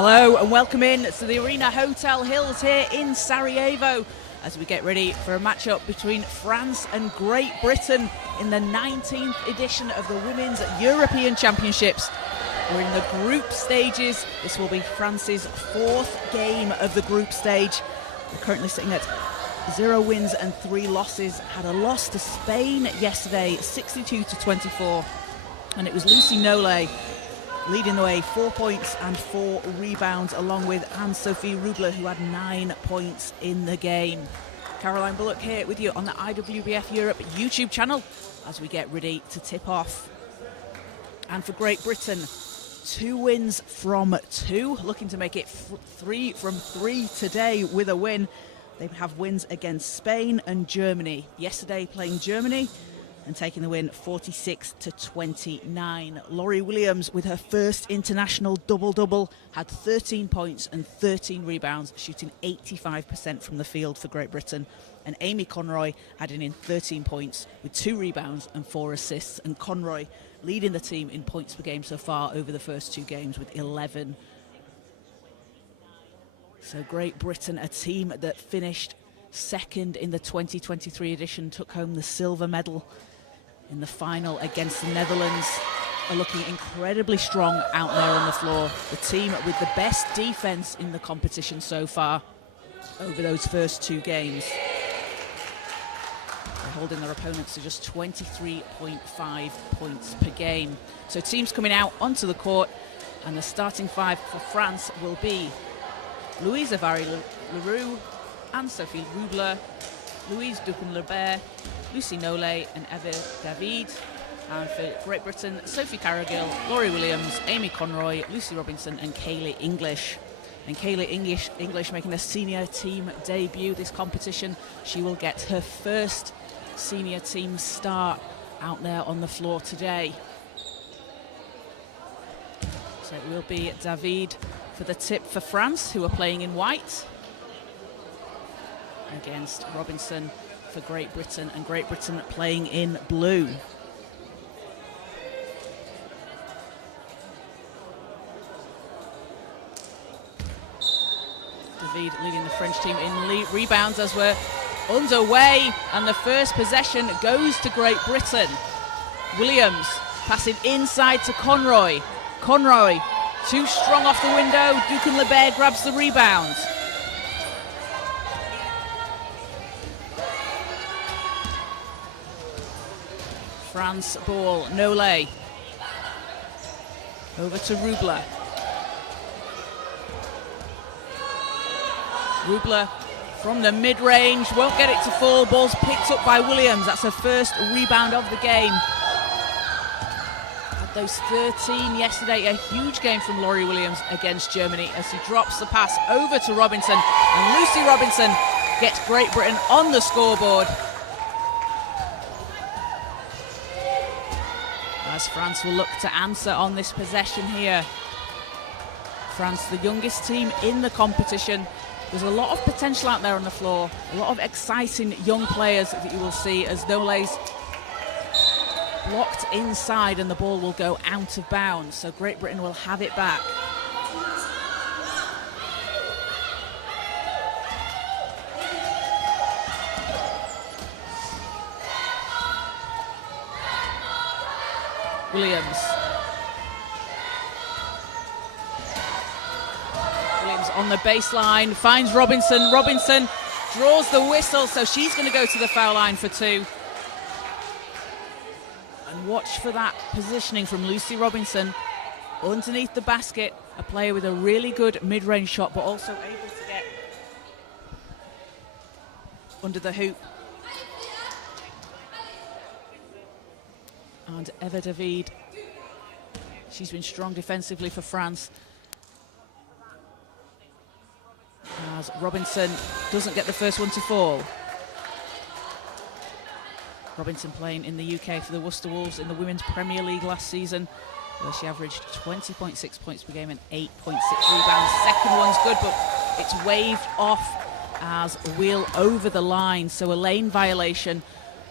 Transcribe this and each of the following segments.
Hello and welcome in to the Arena Hotel Hills here in Sarajevo as we get ready for a matchup between France and Great Britain in the 19th edition of the Women's European Championships. We're in the group stages. This will be France's fourth game of the group stage. We're currently sitting at 0 wins and 3 losses. Had a loss to Spain yesterday, 62-24, and it was Lucy Nollet leading the way, 4 points and 4 rebounds, along with Anne-Sophie Rubler, who had 9 points in the game. Caroline Bullock here with you on the IWBF Europe YouTube channel as we get ready to tip off. And for Great Britain, 2 wins from 2, looking to make it 3 from 3 today with a win. They have wins against Spain and Germany. Yesterday playing Germany and taking the win 46-29. Laurie Williams with her first international double-double had 13 points and 13 rebounds, shooting 85% from the field for Great Britain. And Amy Conroy adding in 13 points with 2 rebounds and 4 assists. And Conroy leading the team in points per game so far over the first 2 games with 11. So Great Britain, a team that finished second in the 2023 edition, took home the silver medal in the final against the Netherlands, are looking incredibly strong out there on the floor. The team with the best defense in the competition so far over those first 2 games. They're holding their opponents to just 23.5 points per game. So teams coming out onto the court, and the starting 5 for France will be Louise Avary-Leroux, Anne-Sophie Rubler, Louise Ducun-Lebert, Lucy Nollet and Eva David. And for Great Britain, Sophie Carrigill, Laurie Williams, Amy Conroy, Lucy Robinson and Kaylee English. And Kaylee English making a senior team debut this competition. She will get her first senior team start out there on the floor today. So it will be David for the tip for France, who are playing in white, against Robinson for Great Britain, and Great Britain playing in blue. David leading the French team in rebounds as we're underway, and the first possession goes to Great Britain. Williams passing inside to Conroy. Conroy too strong off the window. Ducun-Lebert grabs the rebound. France ball, Nollet. Over to Rubler. Rubler from the mid-range, won't get it to fall. Ball's picked up by Williams. That's her first rebound of the game. Had those 13 yesterday. A huge game from Laurie Williams against Germany as he drops the pass over to Robinson. And Lucy Robinson gets Great Britain on the scoreboard, as France will look to answer on this possession here. France, the youngest team in the competition. There's a lot of potential out there on the floor, a lot of exciting young players that you will see as Nollet's blocked inside and the ball will go out of bounds. So Great Britain will have it back. Williams on the baseline, finds Robinson. Robinson draws the whistle, so she's going to go to the foul line for 2. And watch for that positioning from Lucy Robinson underneath the basket. A player with a really good mid-range shot, but also able to get under the hoop. And Eva David, she's been strong defensively for France, as Robinson doesn't get the first one to fall. Robinson playing in the UK for the Worcester Wolves in the Women's Premier League last season, where she averaged 20.6 points per game and 8.6 rebounds. Second one's good, but it's waved off as wheel over the line, so a lane violation.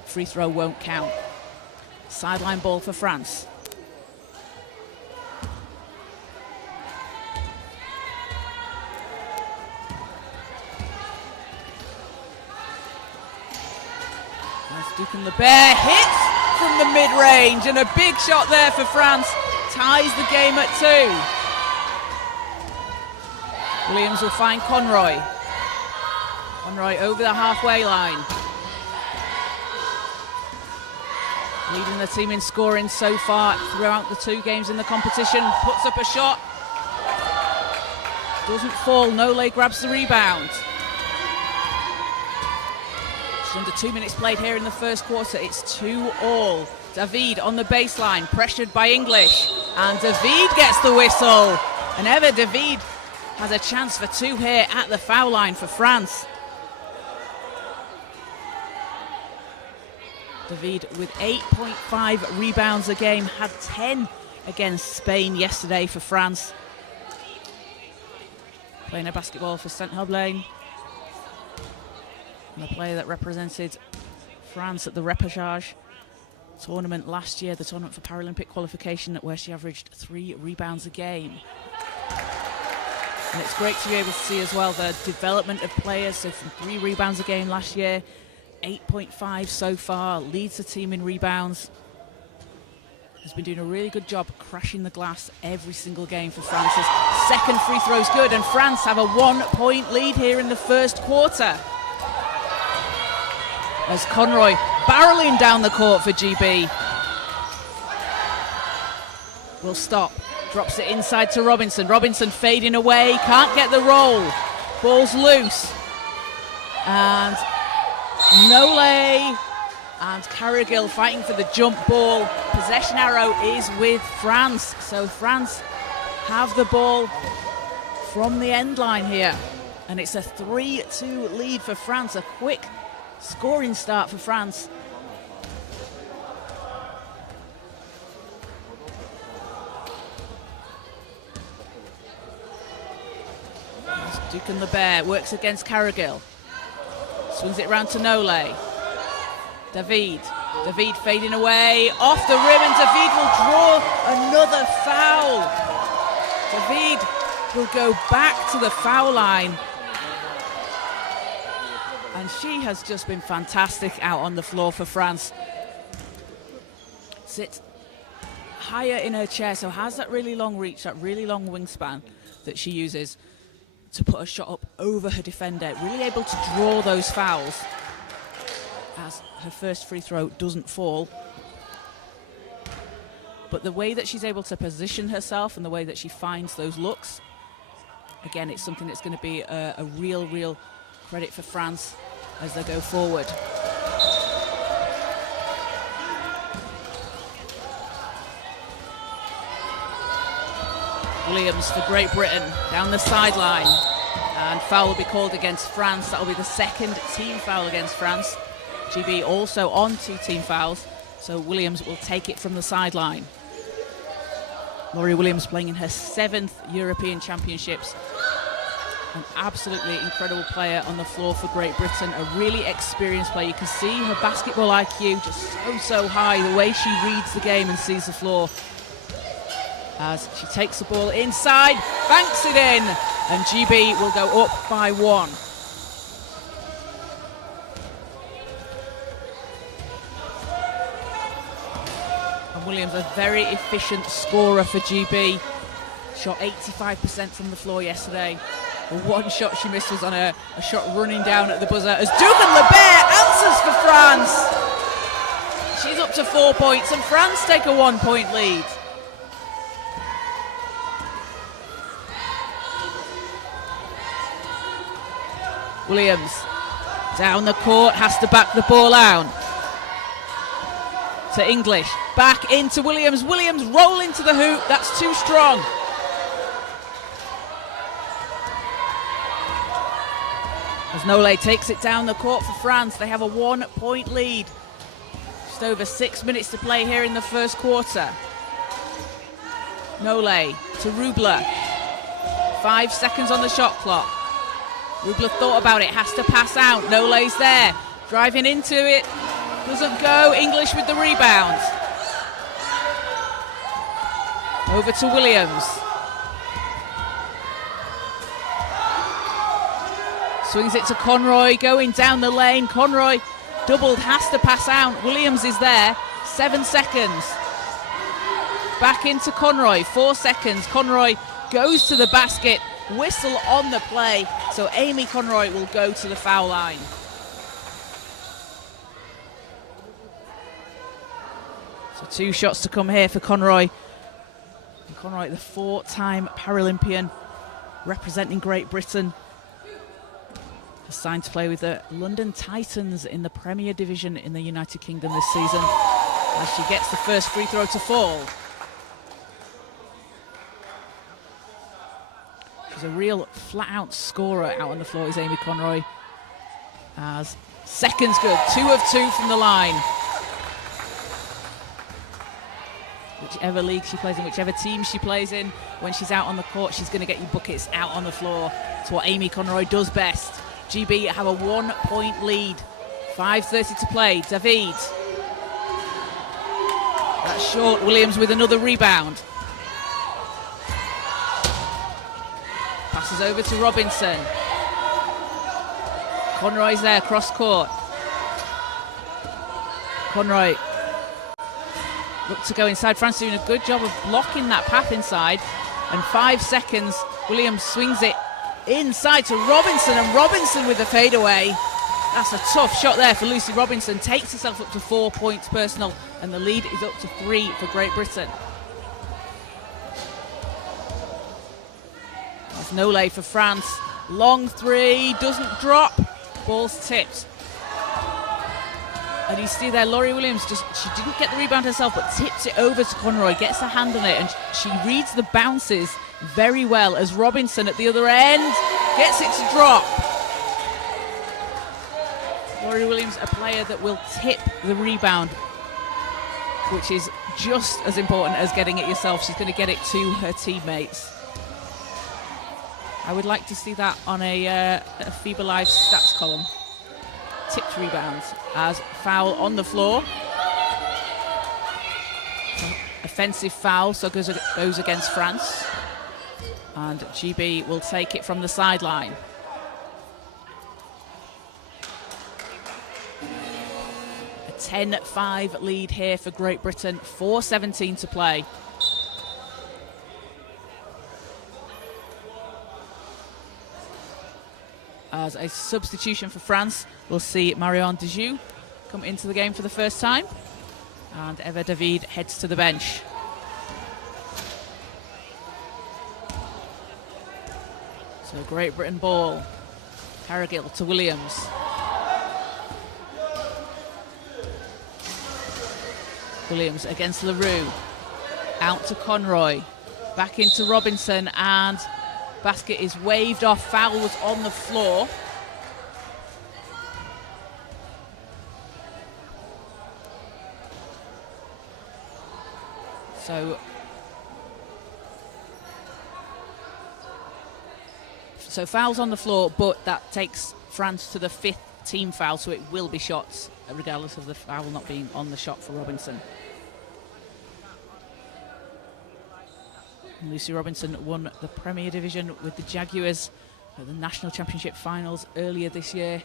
Free throw won't count. Sideline ball for France. Duken Lebert hits from the mid-range, and a big shot there for France. Ties the game at 2. Williams will find Conroy. Conroy over the halfway line. Leading the team in scoring so far throughout the 2 games in the competition. Puts up a shot. Doesn't fall. Nole grabs the rebound. Just under 2 minutes played here in the first quarter. It's 2-all. David on the baseline, pressured by English. And David gets the whistle. And Eva David has a chance for 2 here at the foul line for France. David with 8.5 rebounds a game, had 10 against Spain yesterday for France. Playing a basketball for Saint-Herblain. And the player that represented France at the repechage tournament last year, the tournament for Paralympic qualification, where she averaged 3 rebounds a game. And it's great to be able to see as well the development of players. So from 3 rebounds a game last year, 8.5 so far, leads the team in rebounds. Has been doing a really good job crashing the glass every single game for France. His second free throw's good, and France have a 1-point lead here in the first quarter. As Conroy barreling down the court for GB. Will stop, drops it inside to Robinson. Robinson fading away, can't get the roll. Ball's loose. And Nole and Carrigill fighting for the jump ball. Possession arrow is with France. So France have the ball from the end line here. And it's a 3-2 lead for France. A quick scoring start for France. Duken Lebert works against Carrigill. Swings it round to Nole. David fading away, off the rim, and David will draw another foul. David will go back to the foul line. And she has just been fantastic out on the floor for France. Sits higher in her chair, so has that really long reach, that really long wingspan that she uses to put a shot up over her defender, really able to draw those fouls as her first free throw doesn't fall. But the way that she's able to position herself and the way that she finds those looks, again, it's something that's going to be a real credit for France as they go forward. Williams for Great Britain down the sideline, and foul will be called against France. That will be the second team foul against France. GB also on 2 team fouls, so Williams will take it from the sideline. Laurie Williams playing in her 7th European Championships. An absolutely incredible player on the floor for Great Britain, a really experienced player. You can see her basketball IQ just so high, the way she reads the game and sees the floor. As she takes the ball inside, banks it in, and GB will go up by 1. And Williams, a very efficient scorer for GB. Shot 85% from the floor yesterday. The one shot she missed was on a shot running down at the buzzer as Duken Lebert answers for France. She's up to 4 points, and France take a 1-point lead. Williams down the court, has to back the ball out to English, back into Williams. Williams roll into the hoop, that's too strong. As Nole takes it down the court for France, they have a 1-point lead. Just over 6 minutes to play here in the first quarter. Nole to Rubler, 5 seconds on the shot clock. Rubler thought about it, has to pass out. Nole's there, driving into it, doesn't go. English with the rebound. Over to Williams. Swings it to Conroy, going down the lane. Conroy Doubled, has to pass out. Williams is there. 7 seconds. Back into Conroy. 4 seconds. Conroy goes to the basket. Whistle on the play. So Amy Conroy will go to the foul line. So 2 shots to come here for Conroy. And Conroy, the 4-time Paralympian, representing Great Britain, has signed to play with the London Titans in the Premier Division in the United Kingdom this season, as she gets the first free throw to fall. She's a real flat-out scorer out on the floor, is Amy Conroy. As seconds good, 2 of 2 from the line. Whichever league she plays in, whichever team she plays in, when she's out on the court, she's going to get you buckets out on the floor. It's what Amy Conroy does best. GB have a 1-point lead. 5:30 to play. David. That's short. Williams with another rebound. Passes over to Robinson. Conroy's there, cross court. Conroy look to go inside. France doing a good job of blocking that path inside. And 5 seconds, Williams swings it inside to Robinson, and Robinson with the fadeaway. That's a tough shot there for Lucy Robinson. Takes herself up to 4 points personal, and the lead is up to 3 for Great Britain. There's Nolay for France. Long 3, doesn't drop. Ball's tipped. And you see there, Laurie Williams, she didn't get the rebound herself, but tips it over to Conroy, gets her hand on it, and she reads the bounces very well as Robinson at the other end gets it to drop. Laurie Williams, a player that will tip the rebound, which is just as important as getting it yourself. She's going to get it to her teammates. I would like to see that on a FIBA Live stats column. Tipped rebounds as foul on the floor. Offensive foul, so goes against France. And GB will take it from the sideline. A 10-5 lead here for Great Britain. 4:17 to play. As a substitution for France, we'll see Marion Dejou come into the game for the first time. And Eva David heads to the bench. So Great Britain ball. Carrigill to Williams. Williams against LaRue. Out to Conroy. Back into Robinson, and basket is waved off. Foul was on the floor. So foul's on the floor, but that takes France to the 5th team foul, so it will be shots, regardless of the foul not being on the shot for Robinson. And Lucy Robinson won the Premier Division with the Jaguars at the National Championship finals earlier this year.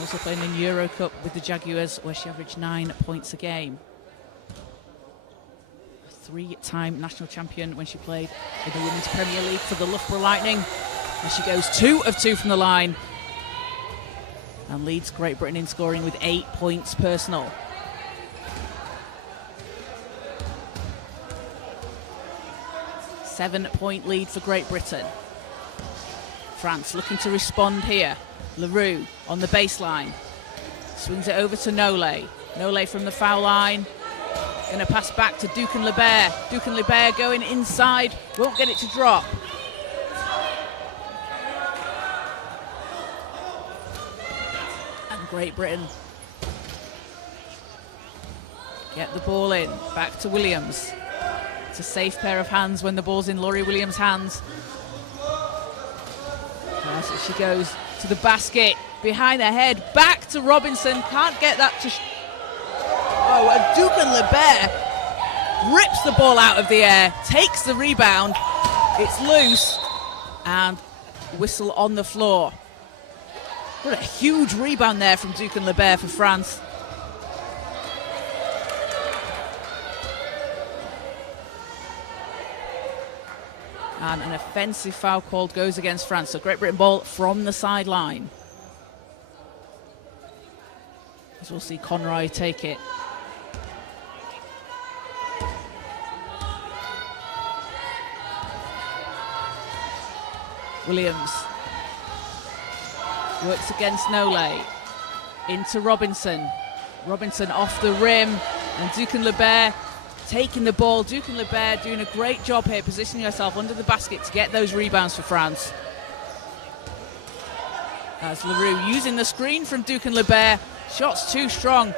Also playing in Euro Cup with the Jaguars, where she averaged 9 points a game. A 3-time national champion when she played in the Women's Premier League for the Loughborough Lightning. And she goes 2 of 2 from the line and leads Great Britain in scoring with 8 points personal. Seven-point lead for Great Britain. France looking to respond here. LaRue on the baseline. Swings it over to Nolay. Nolay from the foul line. Going to pass back to Ducan Lebert. Ducan Lebert going inside. Won't get it to drop. And Great Britain get the ball in. Back to Williams. It's a safe pair of hands when the ball's in Laurie Williams' hands. As she goes to the basket, behind her head, back to Robinson, can't get that to... Oh, and Ducan Lebert rips the ball out of the air, takes the rebound, it's loose, and whistle on the floor. What a huge rebound there from Duquesne Lebert for France. And an offensive foul called goes against France. So Great Britain ball from the sideline. As we'll see Conroy take it. Williams works against Nole. Into Robinson. Robinson off the rim. And Duquesne Lebert taking the ball. Duquesne Lebert doing a great job here, positioning herself under the basket to get those rebounds for France. As Leroux using the screen from Duquesne Lebert. Shots too strong.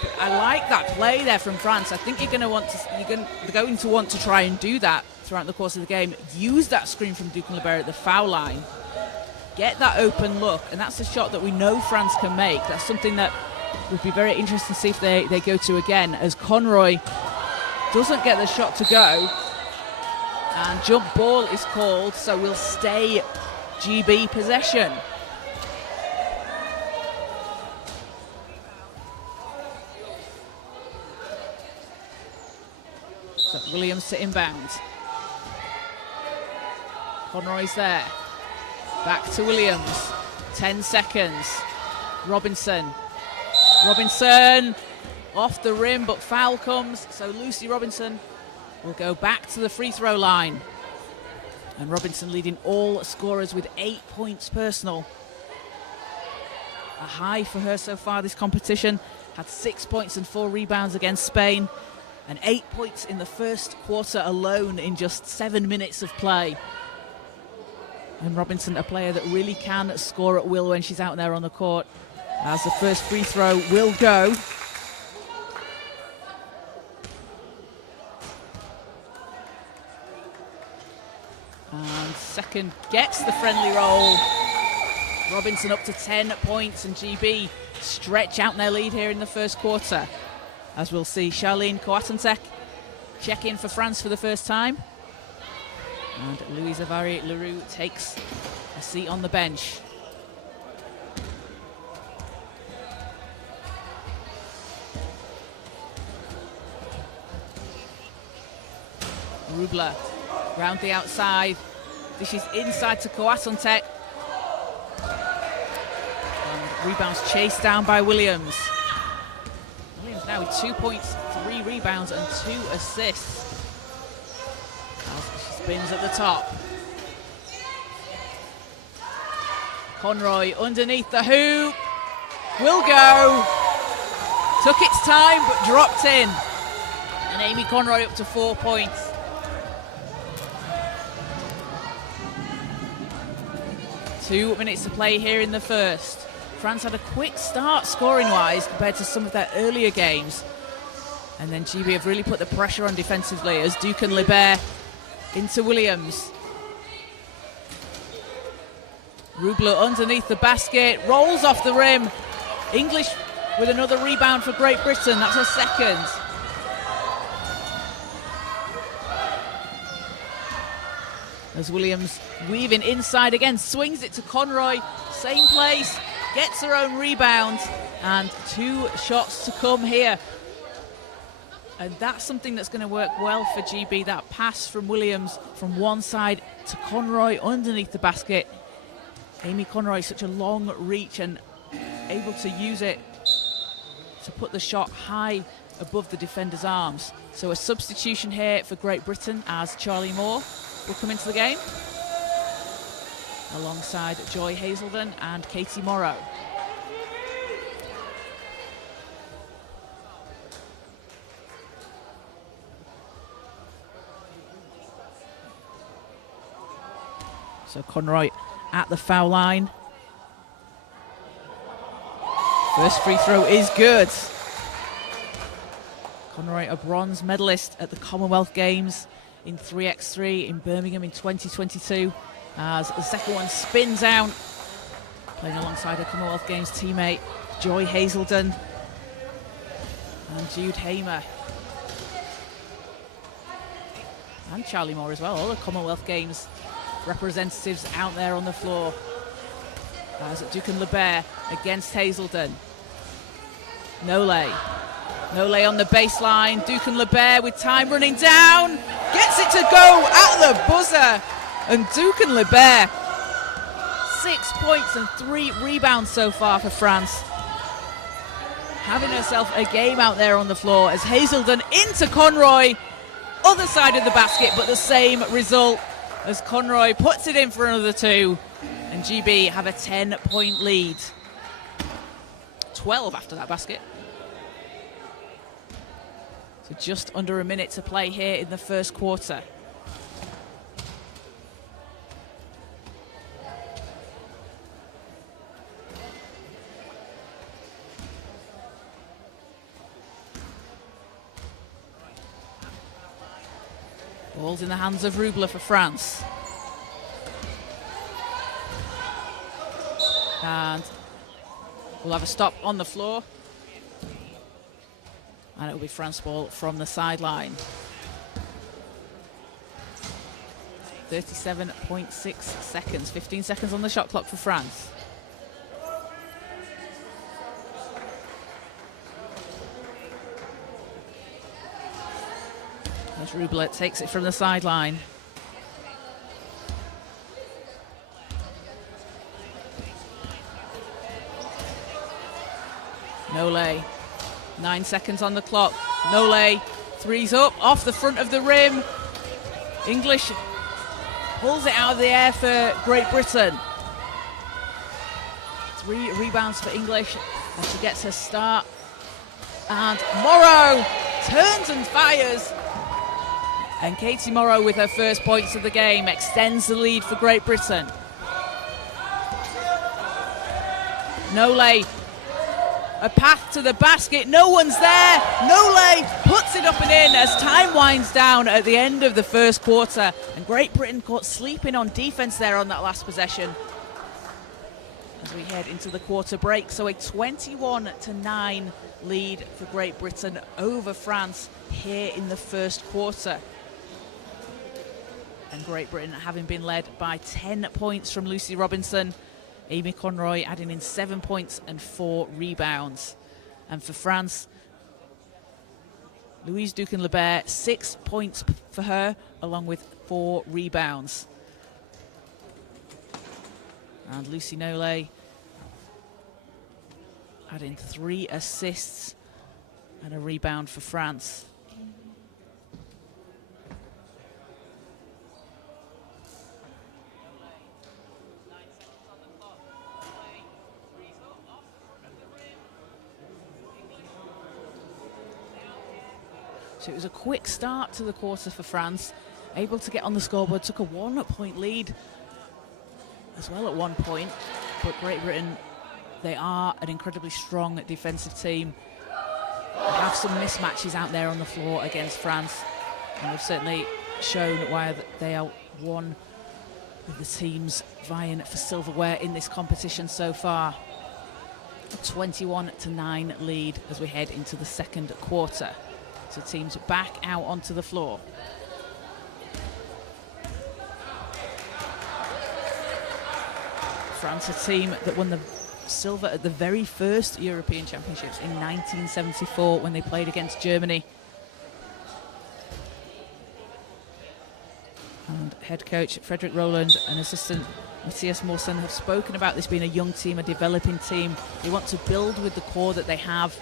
But I like that play there from France. I think they're going to want to try and do that throughout the course of the game. Use that screen from Duquesne Lebert at the foul line. Get that open look, and that's a shot that we know France can make. That's something that would be very interesting to see if they go to again, as Conroy doesn't get the shot to go. And jump ball is called, so we'll stay GB possession. So Williams to inbound. Conroy's there. Back to Williams. 10 seconds. Robinson off the rim, but foul comes. So Lucy Robinson will go back to the free throw line. And Robinson leading all scorers with 8 points personal. A high for her so far this competition. Had 6 points and 4 rebounds against Spain. And 8 points in the first quarter alone in just 7 minutes of play. And Robinson, a player that really can score at will when she's out there on the court. As the first free throw will go. And second gets the friendly roll. Robinson up to 10 points, and GB stretch out their lead here in the first quarter. As we'll see Charlene Coatantek check in for France for the first time. And Louise Avary-Leroux takes a seat on the bench. Rubler round the outside. This is inside to Coatantek. And rebounds chased down by Williams. Williams now with 2 points, 3 rebounds and 2 assists. As she spins at the top. Conroy underneath the hoop. Will go. Took its time but dropped in. And Amy Conroy up to 4 points. Two minutes to play here in the first. France had a quick start scoring-wise compared to some of their earlier games. And then GB have really put the pressure on defensively as Duquesne Lebert into Williams. Rubler underneath the basket, rolls off the rim. English with another rebound for Great Britain. That's her second. As Williams weaving inside again, swings it to Conroy, same place, gets her own rebound, and 2 shots to come here. And that's something that's going to work well for GB, that pass from Williams from one side to Conroy underneath the basket. Amy Conroy, such a long reach and able to use it to put the shot high above the defender's arms. So a substitution here for Great Britain as Charlie Moore will come into the game alongside Joy Hazelden and Katie Morrow. So Conroy at the foul line. First free throw is good. Conroy, a bronze medalist at the Commonwealth Games in 3x3 in Birmingham in 2022, as the second one spins out, playing alongside her Commonwealth Games teammate Joy Hazelden and Jude Hamer. And Charlie Moore as well, all the Commonwealth Games representatives out there on the floor. As Ducan Lebert against Hazelden. Nole on the baseline. Ducan Lebert with time running down. Gets it to go at the buzzer. And Ducan Lebert, 6 points and 3 rebounds so far for France. Having herself a game out there on the floor as Hazelden into Conroy. Other side of the basket, but the same result as Conroy puts it in for another 2. And GB have a 10-point lead. 12 after that basket. So just under a minute to play here in the first quarter. Ball's in the hands of Rubler for France. And we'll have a stop on the floor. And it will be France ball from the sideline. 37.6 seconds. 15 seconds on the shot clock for France. As Rubler takes it from the sideline. Nole, 9 seconds on the clock. Nole, threes up, off the front of the rim. English pulls it out of the air for Great Britain. 3 rebounds for English as she gets her start. And Morrow turns and fires. And Katie Morrow with her first points of the game extends the lead for Great Britain. Nole, a path to the basket, no one's there. Nole puts it up and in as time winds down at the end of the first quarter. And Great Britain caught sleeping on defense there on that last possession. As we head into the quarter break, so a 21-9 lead for Great Britain over France here in the first quarter. And Great Britain having been led by 10 points from Lucy Robinson. Amy Conroy adding in 7 points and 4 rebounds. And for France, Louise Ducan Lebert, 6 points for her, along with 4 rebounds. And Lucy Nole adding 3 assists and a rebound for France. So it was a quick start to the quarter for France, able to get on the scoreboard, took a 1-point lead as well at one point. But Great Britain, they are an incredibly strong defensive team. They have some mismatches out there on the floor against France, and they've certainly shown why they are one of the teams vying for silverware in this competition so far. A 21-9 lead as we head into the second quarter. So teams back out onto the floor. France, a team that won the silver at the very first European Championships in 1974 when they played against Germany. And head coach Frederick Rowland and assistant Matthias Mawson have spoken about this being a young team, a developing team. They want to build with the core that they have.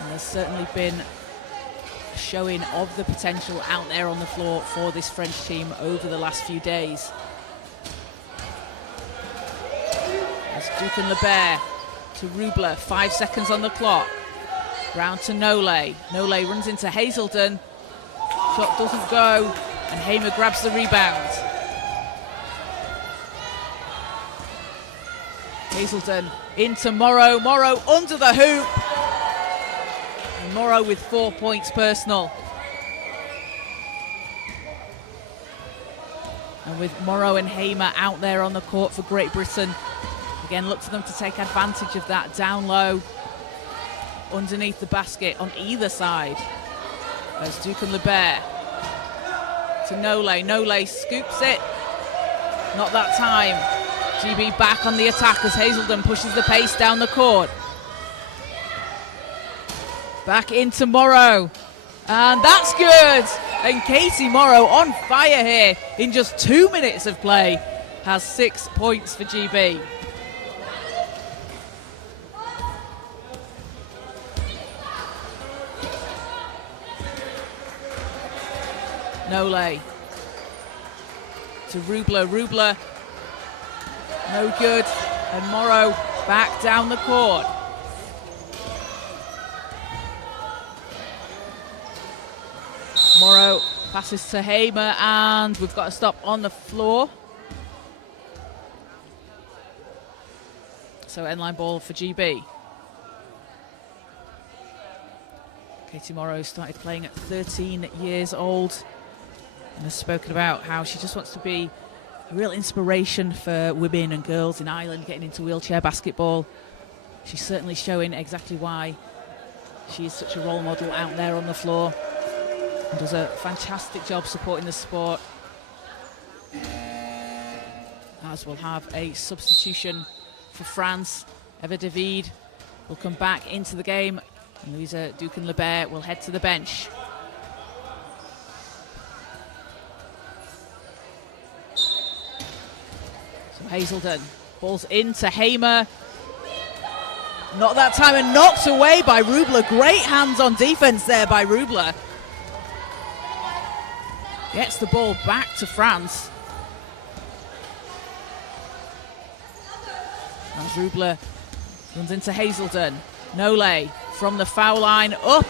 And there's certainly been a showing of the potential out there on the floor for this French team over the last few days. As Ducan Lebert to Rubler, 5 seconds on the clock. Round to Nole. Nole runs into Hazelden. Shot doesn't go, and Hamer grabs the rebound. Hazelden into Morrow. Morrow under the hoop. And Morrow with 4 points personal. And with Morrow and Hamer out there on the court for Great Britain, again, look for them to take advantage of that down low underneath the basket on either side. There's Ducan Lebert to Nole. Nole scoops it. Not that time. GB back on the attack as Hazelden pushes the pace down the court. Back into Morrow. And that's good. And Katie Morrow on fire here in just 2 minutes of play. Has 6 points for GB. Nole to Rubler. Rubler, no good. And Morrow back down the court. Morrow passes to Hamer, and we've got a stop on the floor. So end-line ball for GB. Katie Morrow started playing at 13 years old and has spoken about how she just wants to be a real inspiration for women and girls in Ireland getting into wheelchair basketball. She's certainly showing exactly why she is such a role model out there on the floor and does a fantastic job supporting the sport. As we'll have a substitution for France. Eva David will come back into the game. And Louisa Duquesne-Lebert will head to the bench. So Hazelden balls into Hamer. Not that time, and knocked away by Rubler. Great hands on defense there by Rubler. Gets the ball back to France. As Rubler runs into Hazelden. Nole from the foul line, up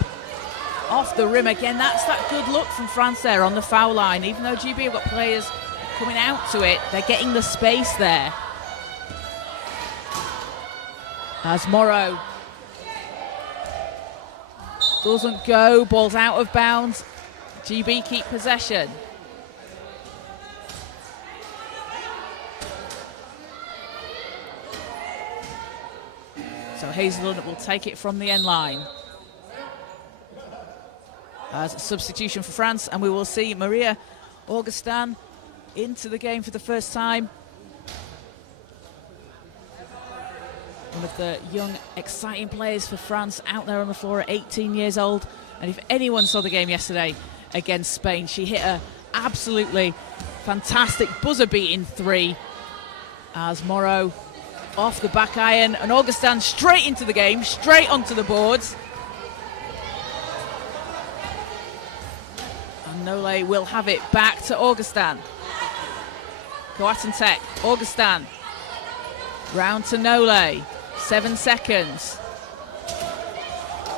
off the rim again. That's that good look from France there on the foul line. Even though GB have got players coming out to it, they're getting the space there. As Morrow doesn't go, ball's out of bounds. GB keep possession. So Hazelden will take it from the end line. As a substitution for France, and we will see Maria Augustin into the game for the first time. One of the young, exciting players for France out there on the floor at 18 years old. And if anyone saw the game yesterday against Spain, she hit a absolutely fantastic buzzer-beating three. As Morrow off the back iron, and Augustin straight into the game, straight onto the boards. And Nole will have it back to Augustin. Coatantek, Augustin. Round to Nole. 7 seconds.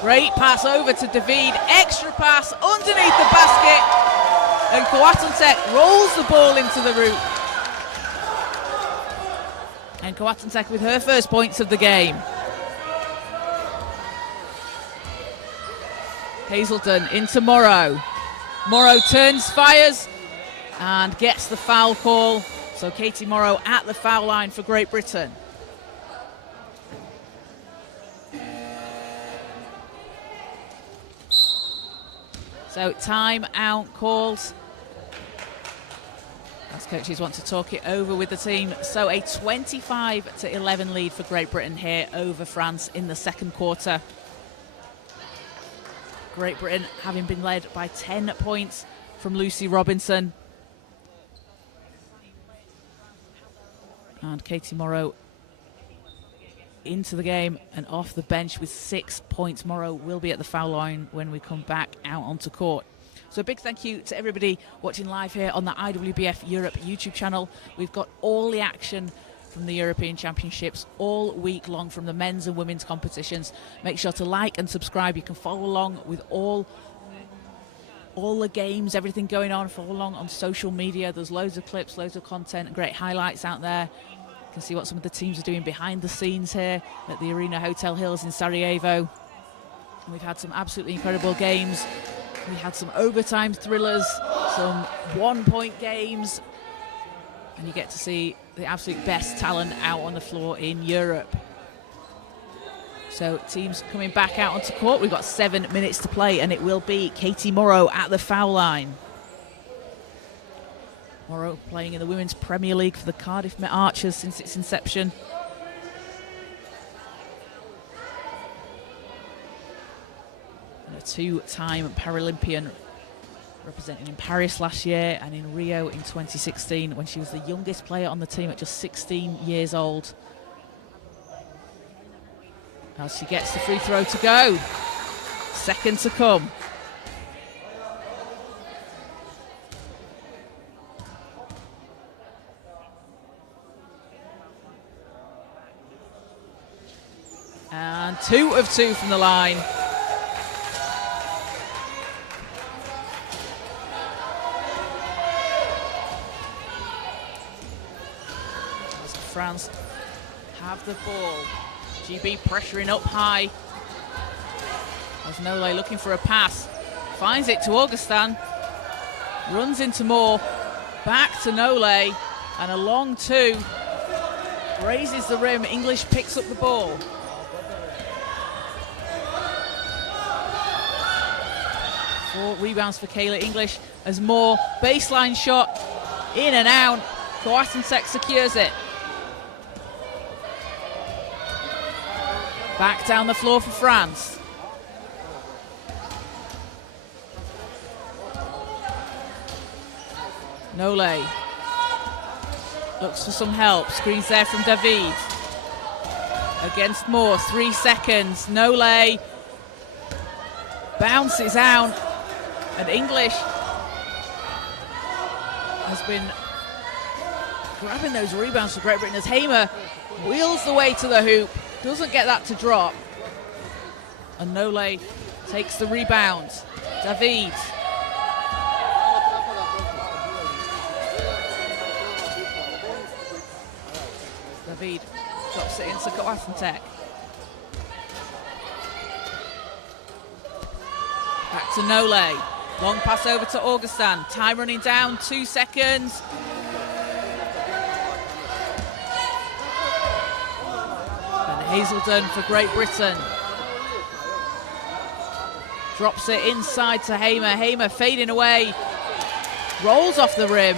Great pass over to David. Extra pass underneath the basket. And Coatantek rolls the ball into the root. And Coatantek with her first points of the game. Hazelden into Morrow. Morrow turns, fires, and gets the foul call. So Katie Morrow at the foul line for Great Britain. So time out called. As coaches want to talk it over with the team. So a 25-11 lead for Great Britain here over France in the second quarter. Great Britain having been led by 10 points from Lucy Robinson. And Katie Morrow into the game and off the bench with 6 points. Morrow will be at the foul line when we come back out onto court. So a big thank you to everybody watching live here on the IWBF Europe YouTube channel. We've got all the action from the European Championships all week long, from the men's and women's competitions. Make sure to like and subscribe. You can follow along with all the games, everything going on. Follow along on social media. There's loads of clips, loads of content, and great highlights out there. You can see what some of the teams are doing behind the scenes here at the Arena Hotel Hills in Sarajevo. And we've had some absolutely incredible games. We had some overtime thrillers, some one-point games, and you get to see the absolute best talent out on the floor in Europe. So teams coming back out onto court. We've got 7 minutes to play, and it will be Katie Morrow at the foul line. Morrow playing in the Women's Premier League for the Cardiff Met Archers since its inception. And a two-time Paralympian, representing in Paris last year and in Rio in 2016 when she was the youngest player on the team at just 16 years old. As she gets the free throw to go. Second to come. And 2 of 2 from the line. As France have the ball. GB pressuring up high. As Nole looking for a pass. Finds it to Augustin. Runs into Moore. Back to Nole. And a long 2. Raises the rim. English picks up the ball. Four rebounds for Kayla English as Moore. Baseline shot. In and out. Coatencec secures it. Back down the floor for France. Nole looks for some help. Screens there from David. Against Moore, 3 seconds. Nole bounces out. And English has been grabbing those rebounds for Great Britain as Hamer wheels the way to the hoop. Doesn't get that to drop. And Nole takes the rebound. David. David drops it into Coatencec. Back to Nole. Long pass over to Augustin. Time running down, 2 seconds. Hazelden for Great Britain. Drops it inside to Hamer. Hamer fading away. Rolls off the rim.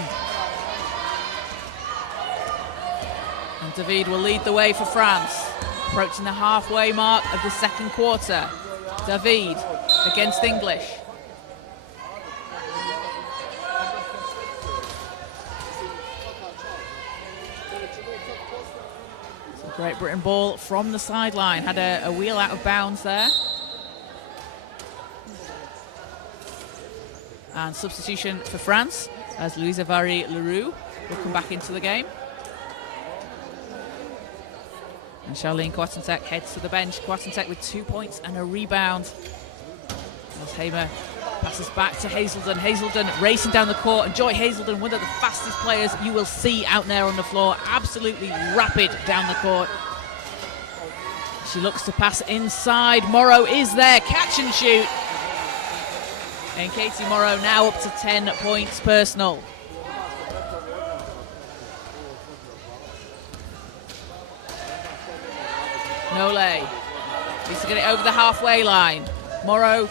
And David will lead the way for France. Approaching the halfway mark of the second quarter. David against English. Great Britain ball from the sideline. Had a wheel out of bounds there. And substitution for France as Louisa Vary-Leroux will come back into the game. And Charlene Coatencec heads to the bench. Coatencec with 2 points and a rebound. As Hamer passes back to Hazelden. Hazelden racing down the court. And Joy Hazelden, one of the fastest players you will see out there on the floor. Absolutely rapid down the court. She looks to pass inside. Morrow is there. Catch and shoot. And Katie Morrow now up to 10 points personal. Nole needs to get it over the halfway line. Morrow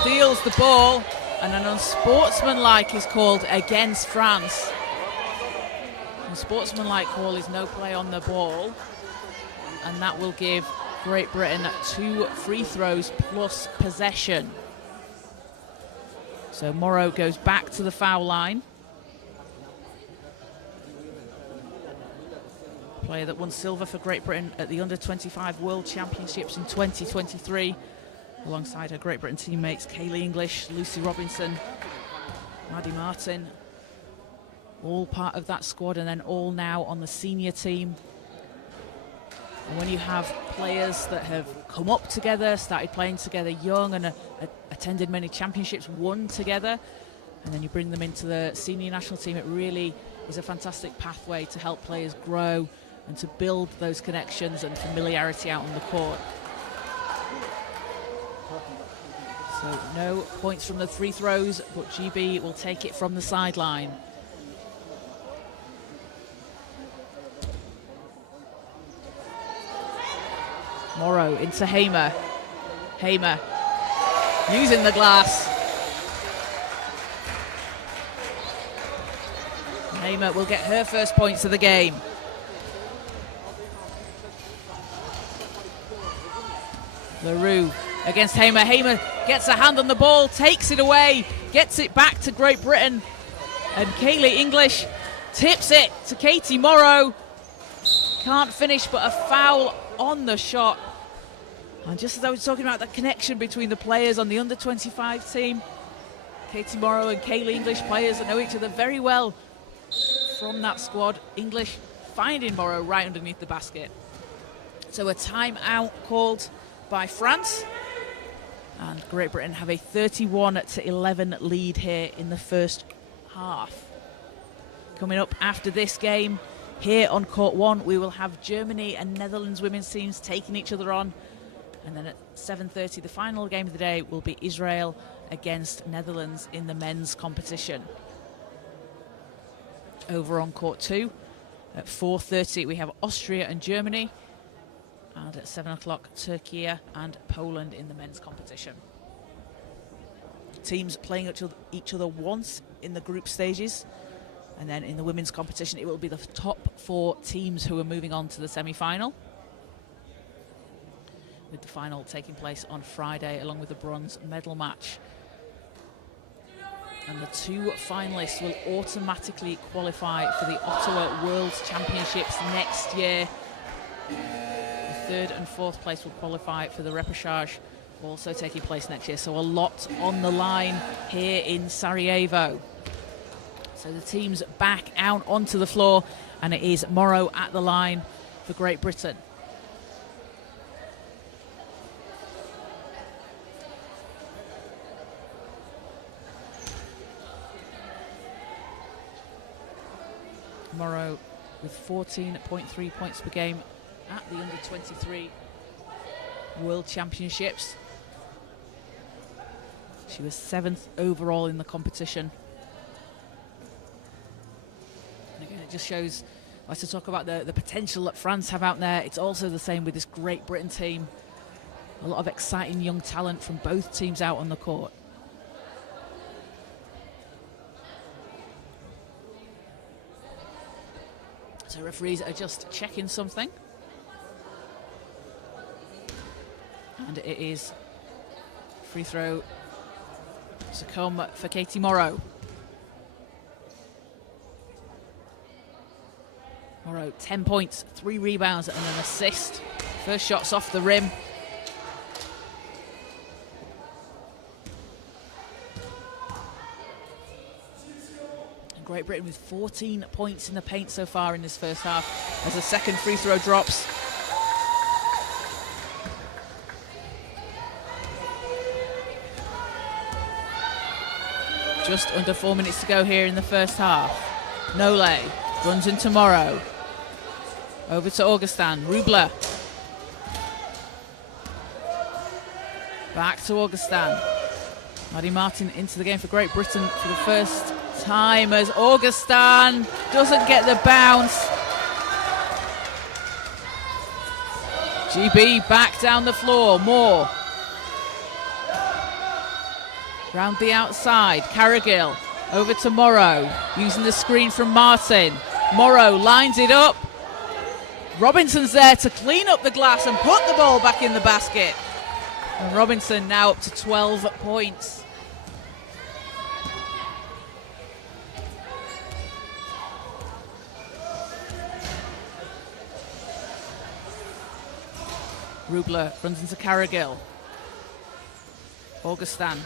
steals the ball, and an unsportsmanlike is called against France. Unsportsmanlike call is no play on the ball, and that will give Great Britain 2 free throws plus possession. So Morrow goes back to the foul line. Player that won silver for Great Britain at the Under-25 World Championships in 2023, alongside her Great Britain teammates Kaylee English, Lucy Robinson, Maddie Martin, all part of that squad, and then all now on the senior team. And when you have players that have come up together, started playing together young, and attended many championships, won together, and then you bring them into the senior national team, it really is a fantastic pathway to help players grow and to build those connections and familiarity out on the court. So no points from the free throws, but GB will take it from the sideline. Morrow into Hamer. Hamer using the glass. Hamer will get her first points of the game. LaRue against Hamer. Hamer gets a hand on the ball, takes it away, gets it back to Great Britain. And Kaylee English tips it to Katie Morrow. Can't finish, but a foul on the shot. And just as I was talking about the connection between the players on the under-25 team, Katie Morrow and Kaylee English, players that know each other very well from that squad. English finding Morrow right underneath the basket. So a timeout called by France. And Great Britain have a 31-11 lead here in the first half. Coming up after this game, here on Court 1, we will have Germany and Netherlands women's teams taking each other on. And then at 7:30, the final game of the day will be Israel against Netherlands in the men's competition. Over on Court 2, at 4:30, we have Austria and Germany. And at 7 o'clock, Turkey and Poland in the men's competition. Teams playing each other once in the group stages. And then in the women's competition, it will be the top 4 teams who are moving on to the semi-final. With the final taking place on Friday, along with the bronze medal match. And the 2 finalists will automatically qualify for the Ottawa World Championships next year. The 3rd and 4th place will qualify for the repechage, also taking place next year. So a lot on the line here in Sarajevo. So the team's back out onto the floor, and it is Morrow at the line for Great Britain. Morrow with 14.3 points per game at the under-23 World Championships. She was 7th overall in the competition. And again, it just shows, I like to talk about the potential that France have out there. It's also the same with this Great Britain team. A lot of exciting young talent from both teams out on the court. So referees are just checking something. And it is free throw to come for Katie Morrow. Morrow, 10 points, 3 rebounds and an assist. First shot's off the rim. And Great Britain with 14 points in the paint so far in this first half as the second free throw drops. Just under 4 minutes to go here in the first half. Nole runs into Morrow. Over to Augustin. Rubler. Back to Augustin. Maddie Martin into the game for Great Britain for the first time as Augustin doesn't get the bounce. GB back down the floor. Moore. Round the outside, Carrigill over to Morrow, using the screen from Martin. Morrow lines it up. Robinson's there to clean up the glass and put the ball back in the basket. And Robinson now up to 12 points. Rubler runs into Carrigill. Augustin.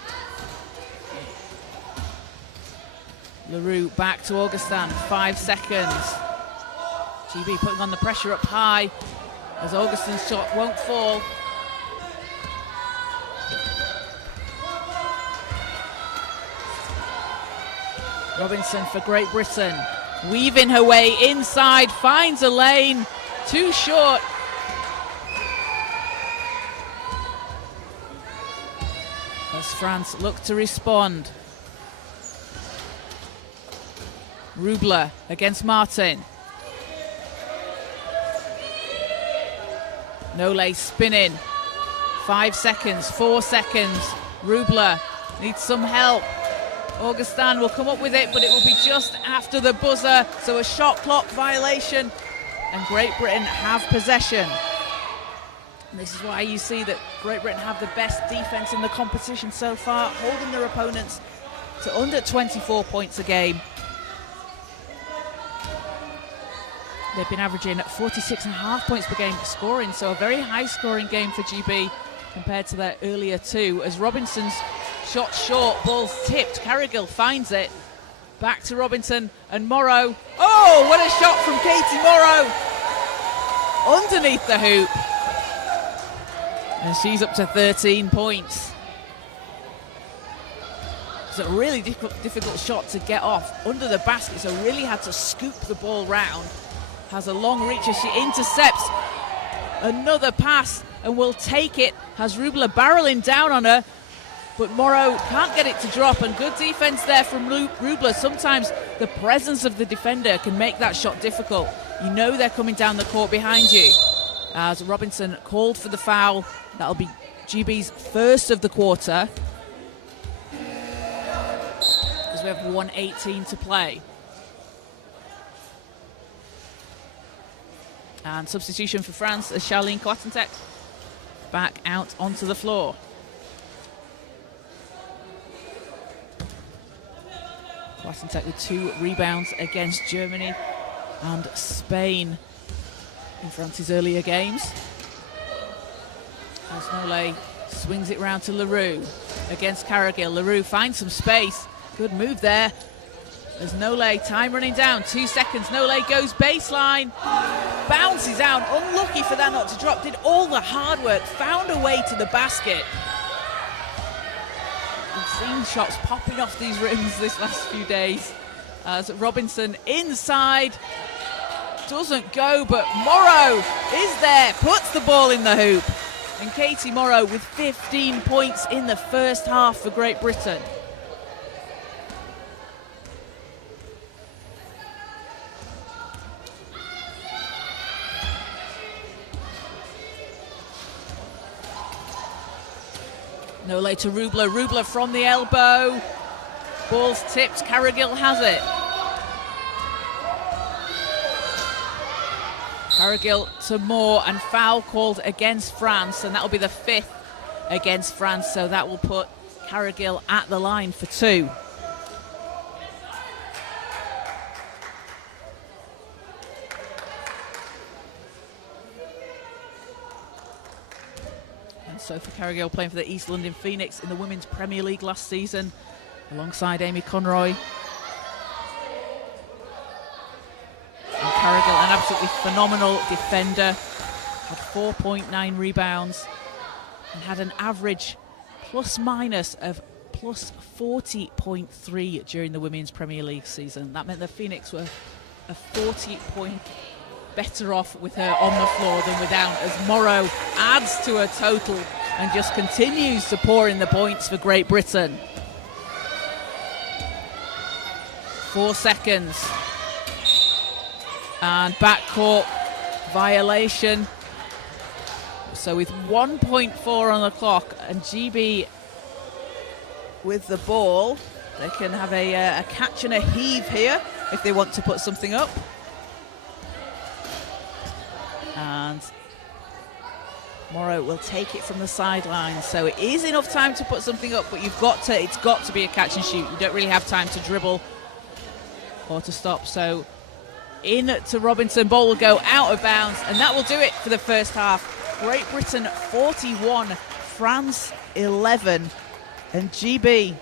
LaRue back to Augustin, 5 seconds. GB putting on the pressure up high as Augustin's shot won't fall. Robinson for Great Britain, weaving her way inside, finds a lane, too short. As France look to respond. Rubler against Martin. Nole spinning. 5 seconds, 4 seconds. Rubler needs some help. Augustin will come up with it, but it will be just after the buzzer. So a shot clock violation, and Great Britain have possession. And this is why you see that Great Britain have the best defence in the competition so far, holding their opponents to under 24 points a game. They've been averaging 46.5 points per game scoring, so a very high scoring game for GB compared to their earlier two. As Robinson's shot short, ball's tipped, Carrigill finds it. Back to Robinson and Morrow. Oh, what a shot from Katie Morrow! Underneath the hoop. And she's up to 13 points. It's a really difficult shot to get off under the basket, so really had to scoop the ball round. Has a long reach as she intercepts another pass and will take it. Has Rubler barreling down on her, but Morrow can't get it to drop, and good defense there from Rubler. Sometimes the presence of the defender can make that shot difficult. You know they're coming down the court behind you. As Robinson called for the foul, that'll be GB's first of the quarter, as we have 1:18 to play. And substitution for France as Charlene Klatentek back out onto the floor. Klatentek with 2 rebounds against Germany and Spain in France's earlier games. As Nole swings it round to Leroux against Carrigill. Leroux finds some space. Good move there. As Nole, time running down, 2 seconds. Nole goes baseline, bounces out. Unlucky for that not to drop. Did all the hard work, found a way to the basket. We've seen shots popping off these rims this last few days. As Robinson inside, doesn't go, but Morrow is there, puts the ball in the hoop. And Katie Morrow with 15 points in the first half for Great Britain. Nole to Rubler. Rubler from the elbow. Ball's tipped. Carrigill has it. Carrigill to Moore, and foul called against France, and that will be the 5th against France, so that will put Carrigill at the line for 2. Sophie Carrigill playing for the East London Phoenix in the Women's Premier League last season, alongside Amy Conroy. And Carrigill, an absolutely phenomenal defender, had 4.9 rebounds and had an average plus-minus of plus 40.3 during the Women's Premier League season. That meant the Phoenix were a 40-point better off with her on the floor than without, as Morrow adds to her total and just continues to pour in the points for Great Britain. 4 seconds. And backcourt violation. So with 1.4 on the clock and GB with the ball, they can have a catch and a heave here if they want to put something up. And Morrow will take it from the sideline, so it is enough time to put something up, but it's got to be a catch and shoot. You don't really have time to dribble or to stop. So in to Robinson, ball will go out of bounds, and that will do it for the first half. Great Britain 41, France 11, and GB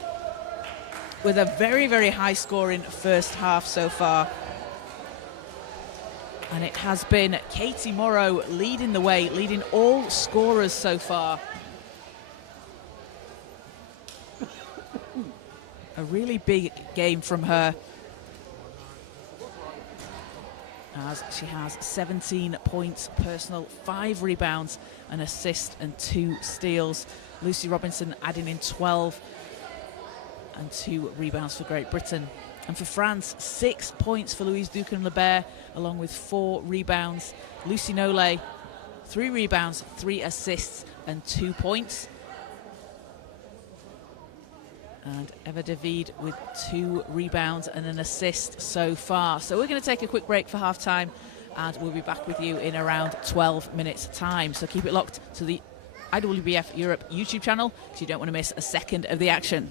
with a very, very high scoring first half so far. And it has been Katie Morrow leading the way, leading all scorers so far. A really big game from her, as she has 17 points personal, 5 rebounds, an assist and 2 steals. Lucy Robinson adding in 12 and 2 rebounds for Great Britain. And for France, 6 points for Louise Duquesne-Lebert, along with 4 rebounds. Lucy Nole, 3 rebounds, 3 assists and 2 points. And Eva David with 2 rebounds and an assist so far. So we're going to take a quick break for half-time, and we'll be back with you in around 12 minutes' time. So keep it locked to the IWBF Europe YouTube channel because you don't want to miss a second of the action.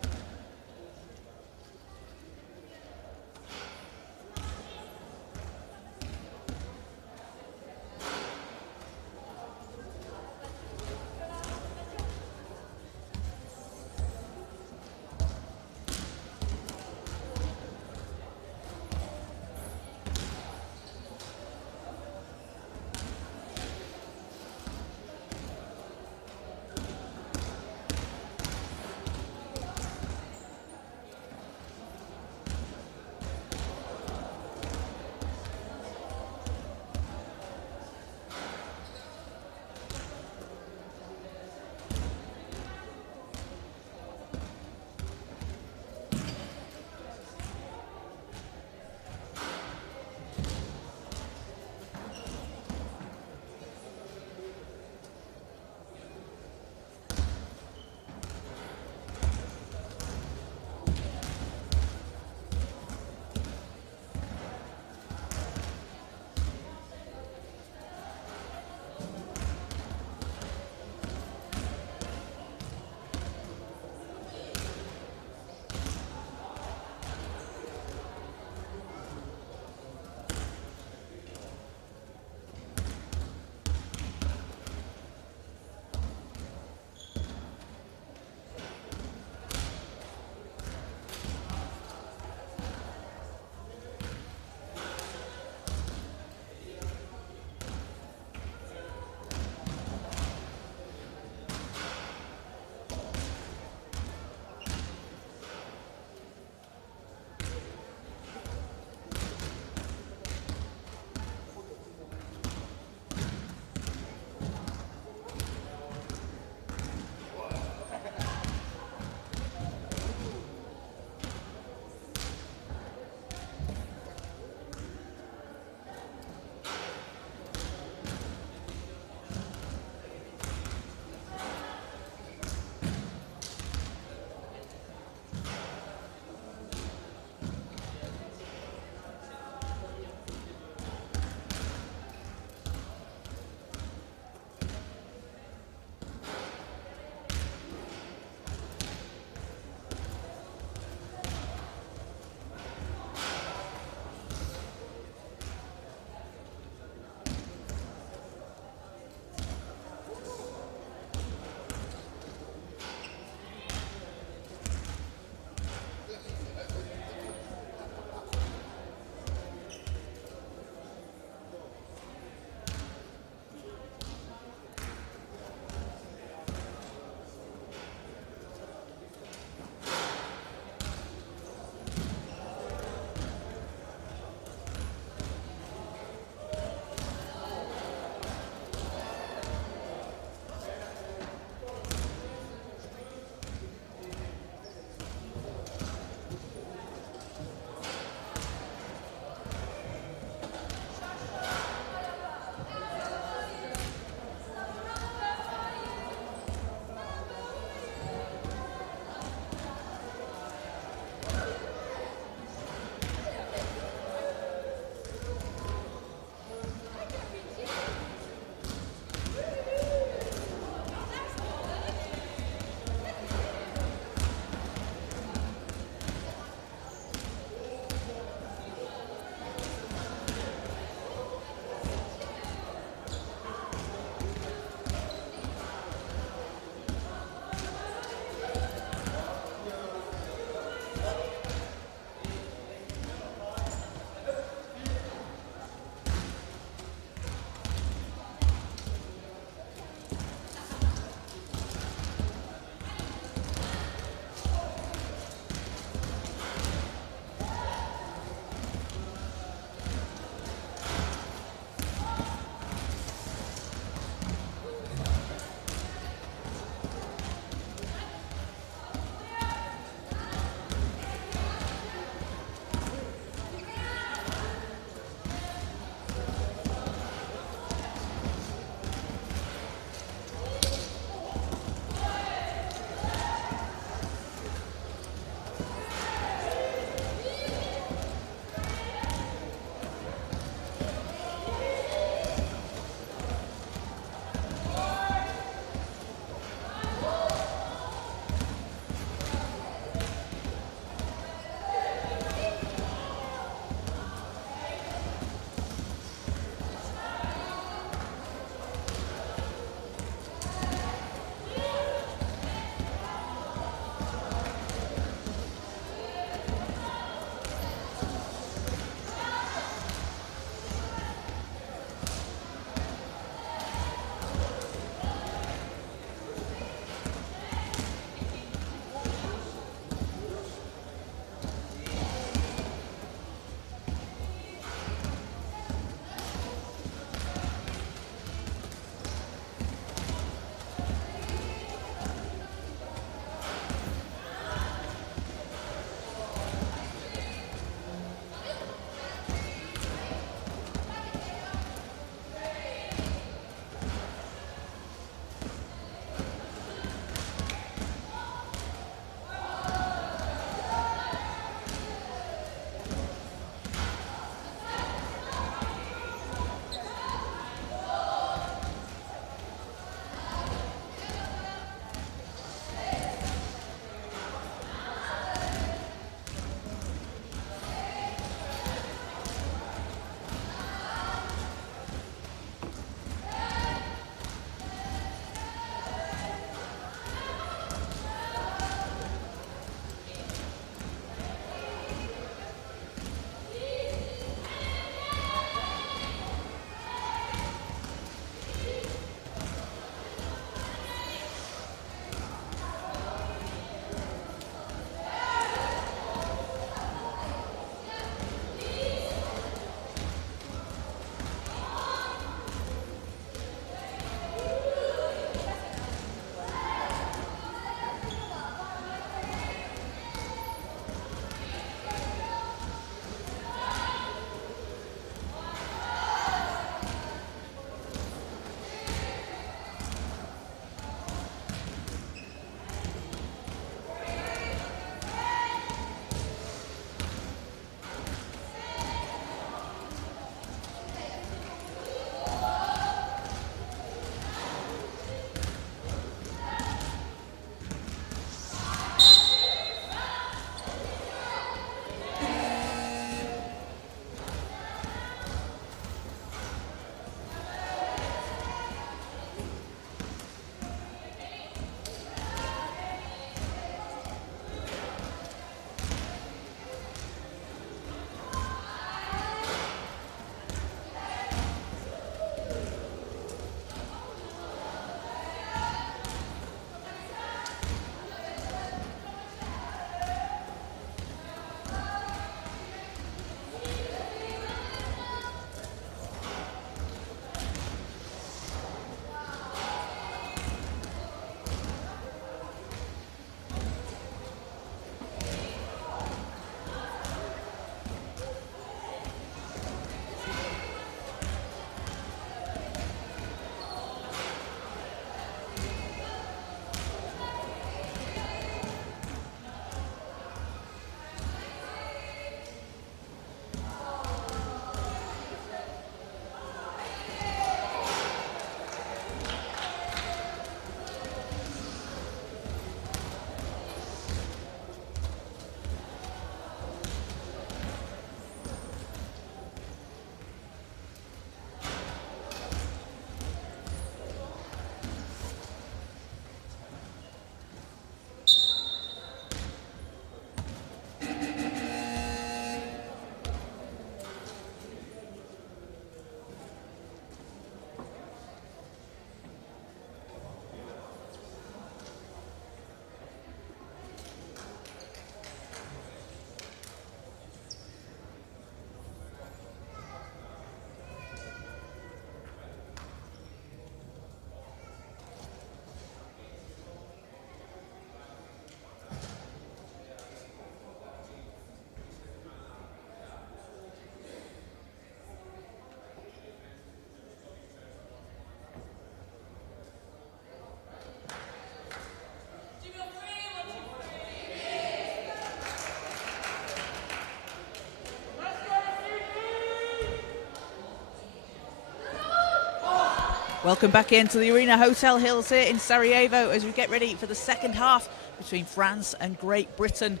Welcome back into the Arena Hotel Hills here in Sarajevo as we get ready for the second half between France and Great Britain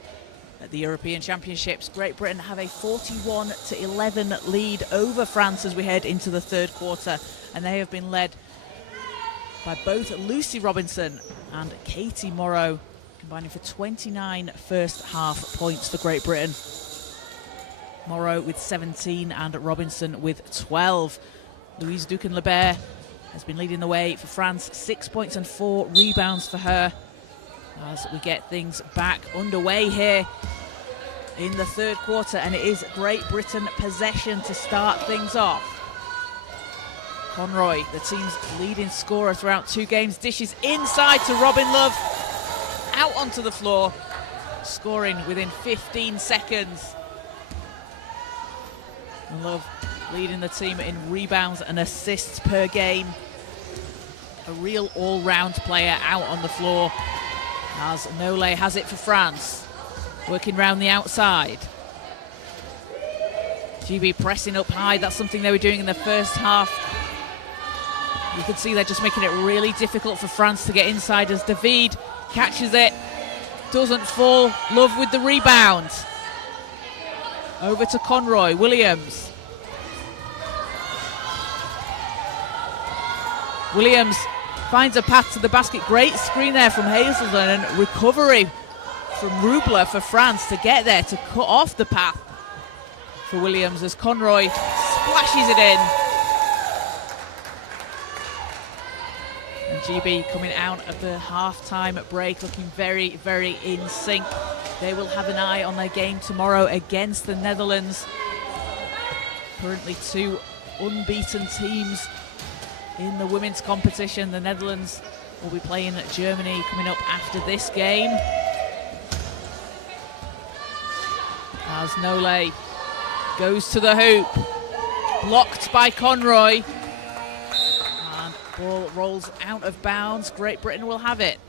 at the European Championships. Great Britain have a 41-11 lead over France as we head into the third quarter, and they have been led by both Lucy Robinson and Katie Morrow, combining for 29 first half points for Great Britain. Morrow with 17 and Robinson with 12. Louise Duquesne-Lebert has been leading the way for France, 6 points and 4 rebounds for her as we get things back underway here in the third quarter, and it is Great Britain possession to start things off. Conroy, the team's leading scorer throughout 2 games, dishes inside to Robin Love, out onto the floor, scoring within 15 seconds. And Love leading the team in rebounds and assists per game. A real all-round player out on the floor as Nole has it for France. Working round the outside. GB pressing up high. That's something they were doing in the first half. You can see they're just making it really difficult for France to get inside as David catches it. Doesn't fall. Love with the rebound. Over to Conroy. Williams. Williams finds a path to the basket. Great screen there from Hazelden, and recovery from Rubler for France to get there to cut off the path for Williams as Conroy splashes it in. And GB coming out of the half-time break looking very, very in sync. They will have an eye on their game tomorrow against the Netherlands. Currently 2 unbeaten teams in the women's competition. The Netherlands will be playing Germany coming up after this game. As Nole goes to the hoop, blocked by Conroy, and ball rolls out of bounds. Great Britain will have it.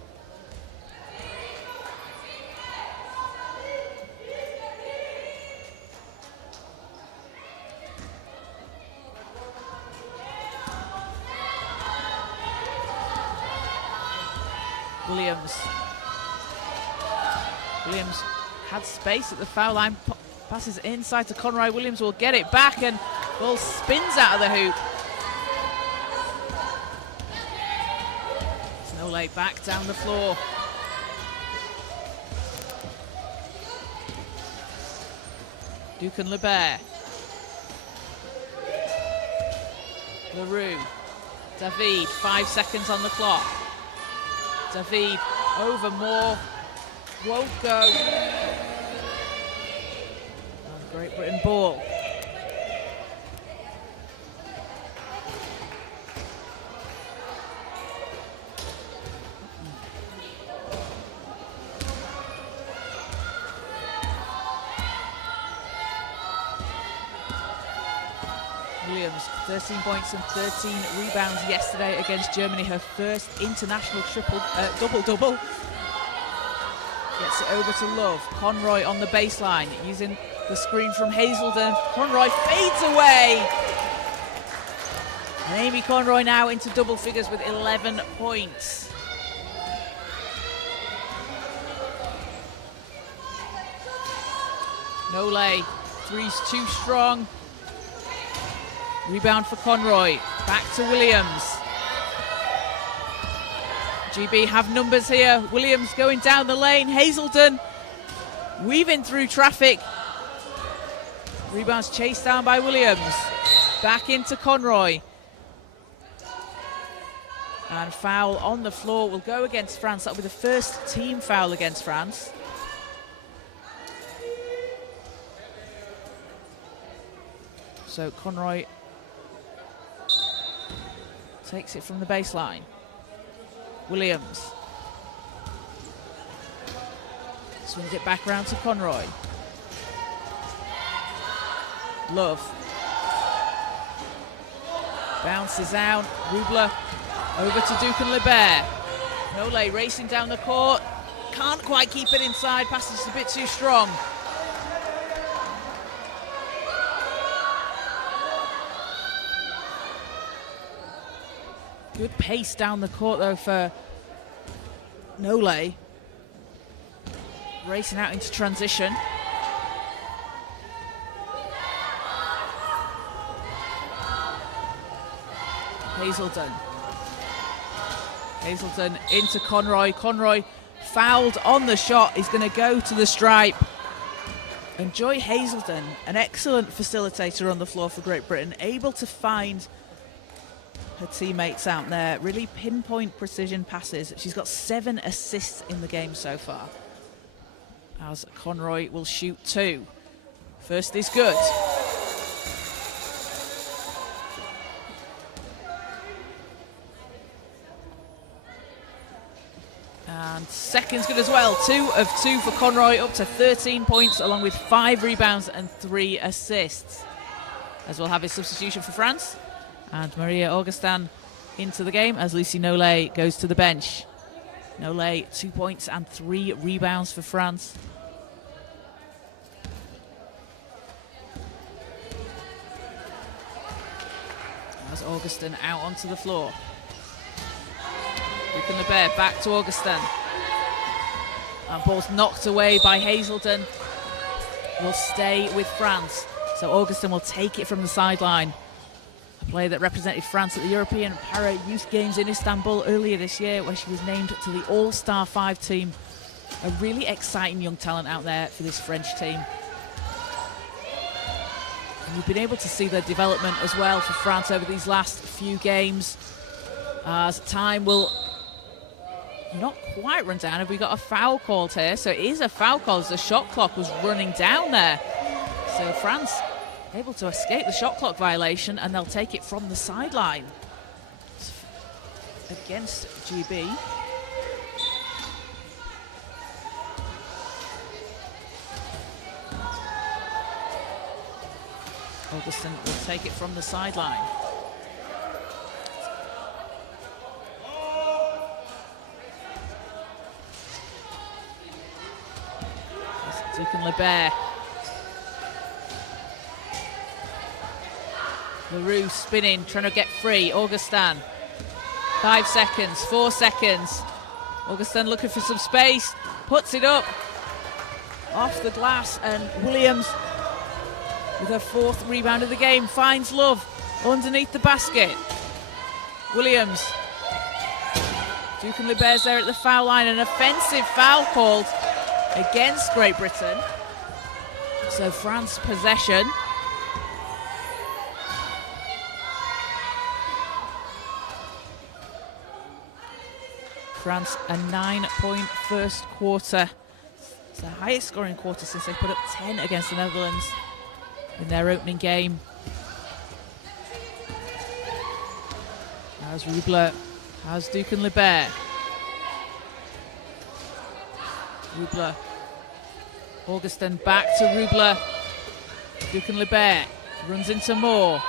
Williams had space at the foul line, passes inside to Conroy. Williams will get it back, and ball spins out of the hoop. Nole back down the floor. Duquesne-Lebert. LaRue. David, 5 seconds on the clock. David over Moore. Won't go. And Great Britain ball. Williams, 13 points and 13 rebounds yesterday against Germany, her first international double-double. Gets it over to Love. Conroy on the baseline, using the screen from Hazelden. Conroy fades away. And Amy Conroy now into double figures with 11 points. Nole, three's too strong. Rebound for Conroy. Back to Williams. GB have numbers here. Williams going down the lane. Hazelden weaving through traffic. Rebounds chased down by Williams. Back into Conroy. And foul on the floor will go against France. That'll be the first team foul against France. So Conroy takes it from the baseline. Williams swings it back round to Conroy. Love bounces out. Rubler over to Duquesne-Lebert. Nole racing down the court. Can't quite keep it inside. Pass is a bit too strong. Good pace down the court though for Nole. Racing out into transition. Hazelden. Hazelden into Conroy. Conroy fouled on the shot. He's going to go to the stripe. And Joy Hazelden, an excellent facilitator on the floor for Great Britain, able to find her teammates out there. Really pinpoint precision passes. She's got 7 assists in the game so far. As Conroy will shoot 2. First is good. And second's good as well. 2 of 2 for Conroy, up to 13 points, along with 5 rebounds and 3 assists. As we'll have his substitution for France. And Maria Augustin into the game as Lucy Nole goes to the bench. Nole, 2 points and 3 rebounds for France. As Augustin out onto the floor. Duquesne-Lebert back to Augustin. And ball's knocked away by Hazelden. Will stay with France. So Augustin will take it from the sideline. A player that represented France at the European Para Youth Games in Istanbul earlier this year, where she was named to the All-Star 5 team. A really exciting young talent out there for this French team. And we've been able to see their development as well for France over these last few games. As time will not quite run down. Have we got a foul called here? So it is a foul call as the shot clock was running down there. So France able to escape the shot clock violation, and they'll take it from the sideline against GB. Augustin will take it from the sideline. Duquesne-Lebert. LaRue spinning, trying to get free. Augustin. 5 seconds, 4 seconds. Augustin looking for some space, puts it up off the glass, and Williams, with her 4th rebound of the game, finds Love underneath the basket. Williams. Duquesne-Lebert's there at the foul line. An offensive foul called against Great Britain. So France possession. France a 9-point first quarter. It's the highest scoring quarter since they put up 10 against the Netherlands in their opening game. How's Rubler? How's Duquesne-Lebert? Rubler. Augustin back to Rubler. Duquesne-Lebert runs into Moore.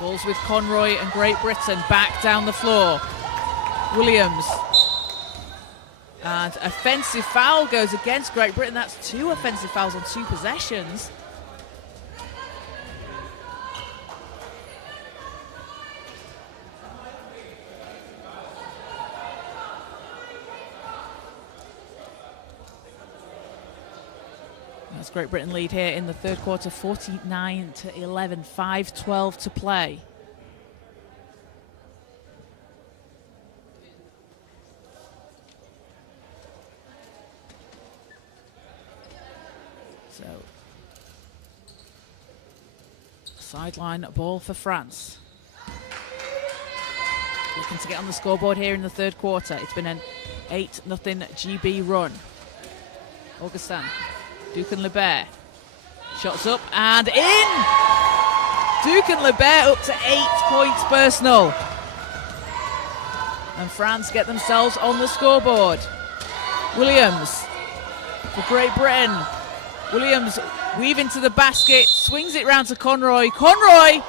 Balls with Conroy and Great Britain back down the floor. Williams. And offensive foul goes against Great Britain. That's 2 offensive fouls on 2 possessions. That's Great Britain lead here in the third quarter, 49-11, 5:12 to play. So, sideline ball for France. Looking to get on the scoreboard here in the third quarter. It's been an 8-0 GB run. Augustin. Duquesne-Lebert. Shots up and in! Duquesne-Lebert up to 8 points personal. And France get themselves on the scoreboard. Williams for Great Britain. Williams weaving to the basket, swings it round to Conroy. Conroy!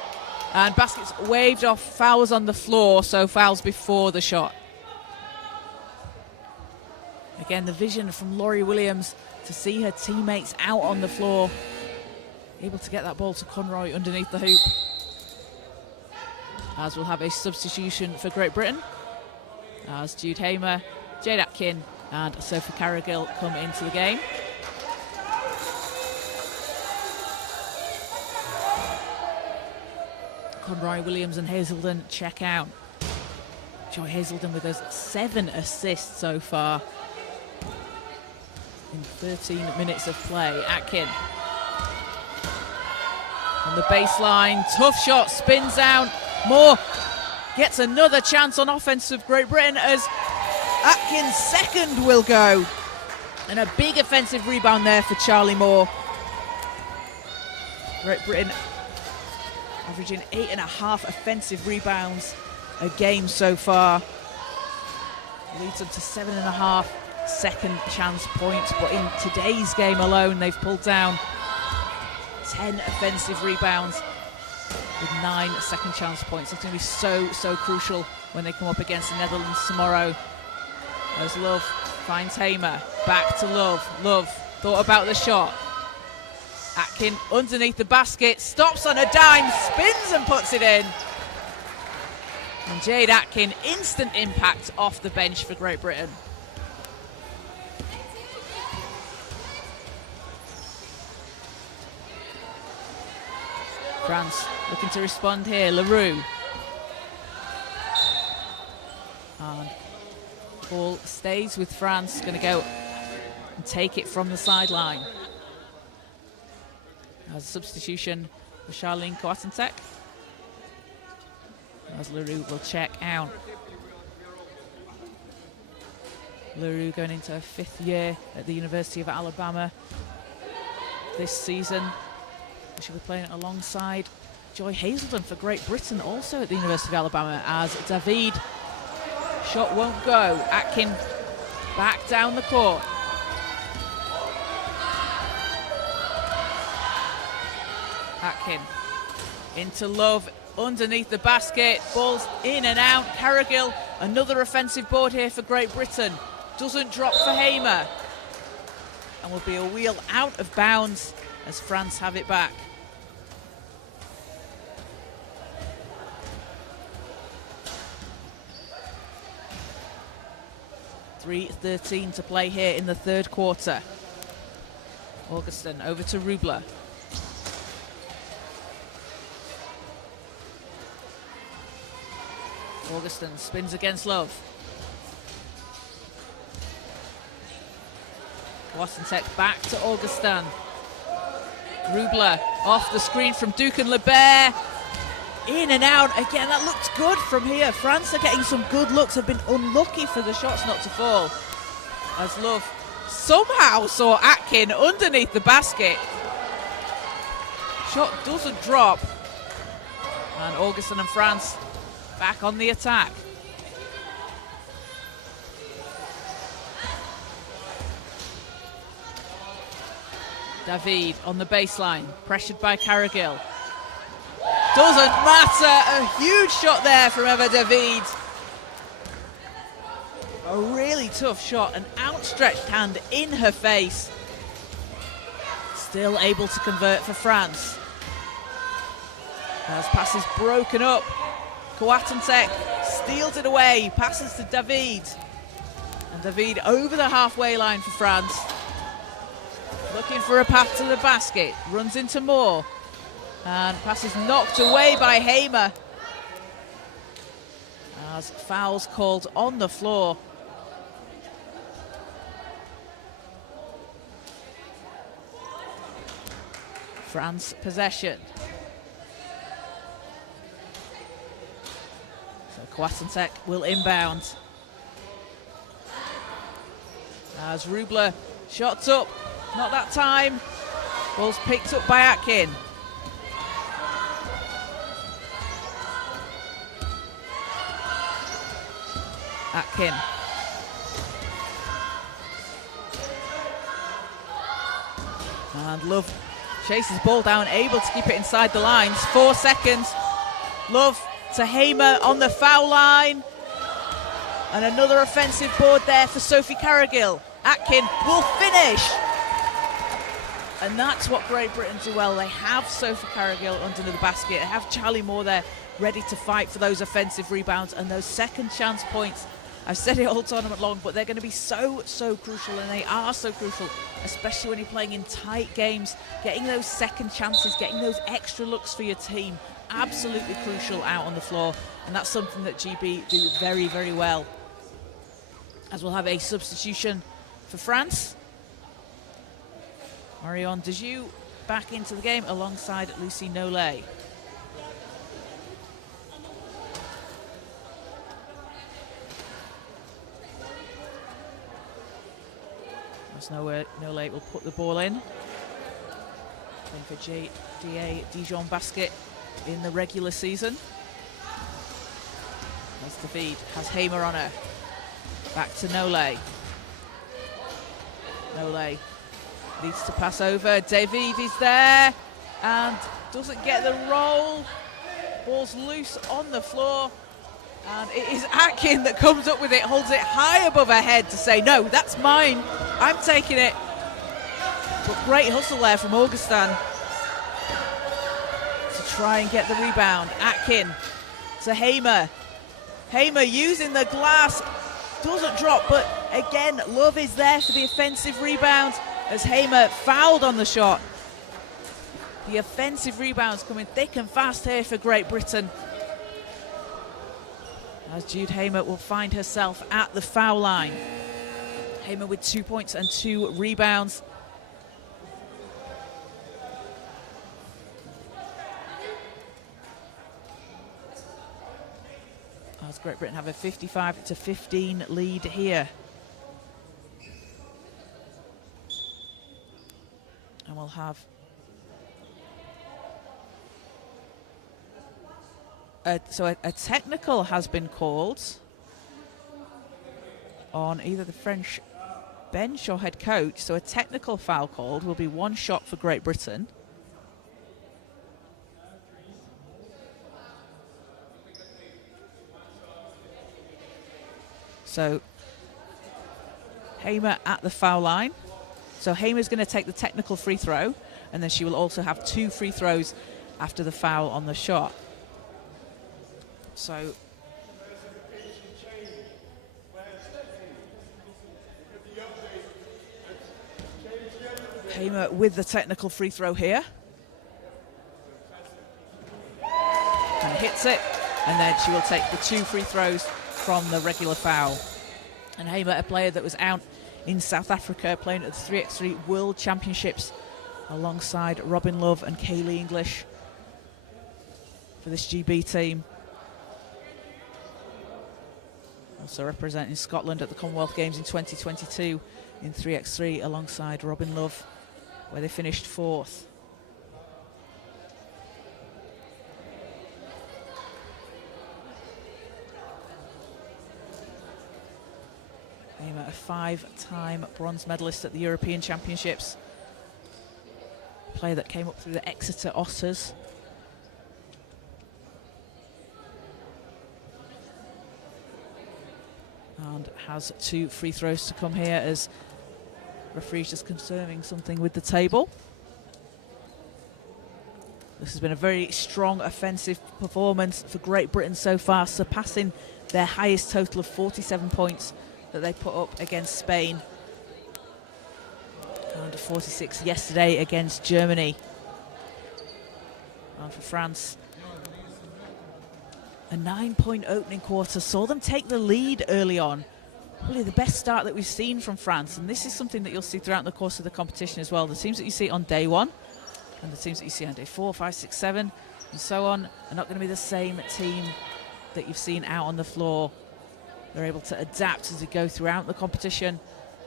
And basket's waved off, fouls on the floor, so fouls before the shot. Again, the vision from Laurie Williams to see her teammates out on the floor. Able to get that ball to Conroy underneath the hoop. as we'll have a substitution for Great Britain, as Jude Hamer, Jade Atkin and Sophie Carrigill come into the game. Conroy Williams and Hazelden check out. Joy Hazelden with us 7 assists so far in 13 minutes of play. Atkin on the baseline, tough shot, spins out. Moore gets another chance on offense of Great Britain as Atkin's second will go. And a big offensive rebound there for Charlie Moore. Great Britain averaging 8.5 offensive rebounds a game so far. Leads up to 7.5 second chance points, but in today's game alone they've pulled down 10 offensive rebounds with 9 second chance points. That's going to be so crucial when they come up against the Netherlands tomorrow. As Love finds Hamer, back to Love. Love thought about the shot. Atkin underneath the basket, stops on a dime, spins and puts it in. And Jade Atkin, instant impact off the bench for Great Britain. France looking to respond here, LaRue. And ball stays with France, going to go and take it from the sideline. As a substitution for Charlene Coatentek. As LaRue will check out. LaRue going into her 5th year at the University of Alabama this season. She'll be playing alongside Joy Hazelden for Great Britain, also at the University of Alabama, as David. Shot won't go. Atkin back down the court. Atkin into Love, underneath the basket, ball's in and out. Carrigill, another offensive board here for Great Britain. Doesn't drop for Hamer. And will be a wheel out of bounds as France have it back. .3:13 to play here in the third quarter. Augustin over to Rubler. Augustin spins against Love. Coatentek back to Augustin. Rubler off the screen from Ducan LeBert. In and out again. That looked good from here. France are getting some good looks. Have been unlucky for the shots not to fall. As Love somehow saw Atkin underneath the basket. Shot doesn't drop. And Augustin and France back on the attack. David on the baseline, pressured by Carrigill. Doesn't matter, a huge shot there from Eva David. A really tough shot, an outstretched hand in her face. Still able to convert for France. As passes broken up. Coatentek steals it away, passes to David. And David over the halfway line for France. Looking for a path to the basket, runs into Moore. And pass is knocked away by Hamer. As fouls called on the floor. France possession. So Coatentek will inbound. As Rubler shots up, not that time. Ball's picked up by Atkin. Atkin. And Love chases ball down, able to keep it inside the lines. 4 seconds. Love to Hamer on the foul line. And another offensive board there for Sophie Carrigill. Atkin will finish. And that's what Great Britain do well. They have Sophie Carrigill underneath the basket. They have Charlie Moore there ready to fight for those offensive rebounds and those second chance points. I've said it all tournament long, but they're going to be so crucial, and they are so crucial, especially when you're playing in tight games. Getting those second chances, getting those extra looks for your team, absolutely crucial out on the floor, and that's something that GB do very, very well. As we'll have a substitution for France. Marion Dejou back into the game alongside Lucy Nollet. There's nowhere Nollet will put the ball in. Playing for GA Dijon Basket in the regular season. As the feed has Hamer on her. Back to Nollet. Nollet needs to pass over. David is there and doesn't get the roll. Ball's loose on the floor. And it is Atkin that comes up with it, holds it high above her head to say, no, that's mine. I'm taking it. But great hustle there from Augustin to try and get the rebound. Atkin to Hamer. Hamer using the glass. Doesn't drop, but again, Love is there for the offensive rebound as Hamer fouled on the shot. The offensive rebounds coming thick and fast here for Great Britain. As Jude Hamer will find herself at the foul line. Hamer with 2 points and 2 rebounds. As Great Britain have a 55-15 lead here. And we'll have a technical has been called on either the French bench or head coach. So a technical foul called will be 1 shot for Great Britain. So Hamer at the foul line. So Hamer's going to take the technical free throw, and then she will also have 2 free throws after the foul on the shot. So Hamer with the technical free throw here. And hits it, and then she will take the 2 free throws from the regular foul. And Hamer, a player that was out in South Africa playing at the 3x3 World Championships alongside Robin Love and Kaylee English for this GB team. Also representing Scotland at the Commonwealth Games in 2022 in 3x3 alongside Robin Love, where they finished 4th. Hamer, a 5-time bronze medalist at the European Championships. A player that came up through the Exeter Otters. And has 2 free throws to come here as referee's just confirming something with the table. This has been a very strong offensive performance for Great Britain so far, surpassing their highest total of 47 points that they put up against Spain. And 46 yesterday against Germany. And for France, a 9-point opening quarter saw them take the lead early on. Probably the best start that we've seen from France, and this is something that you'll see throughout the course of the competition as well. The teams that you see on day 1 and the teams that you see on day 4, 5, 6, 7 and so on are not going to be the same team that you've seen out on the floor. They're able to adapt as they go throughout the competition,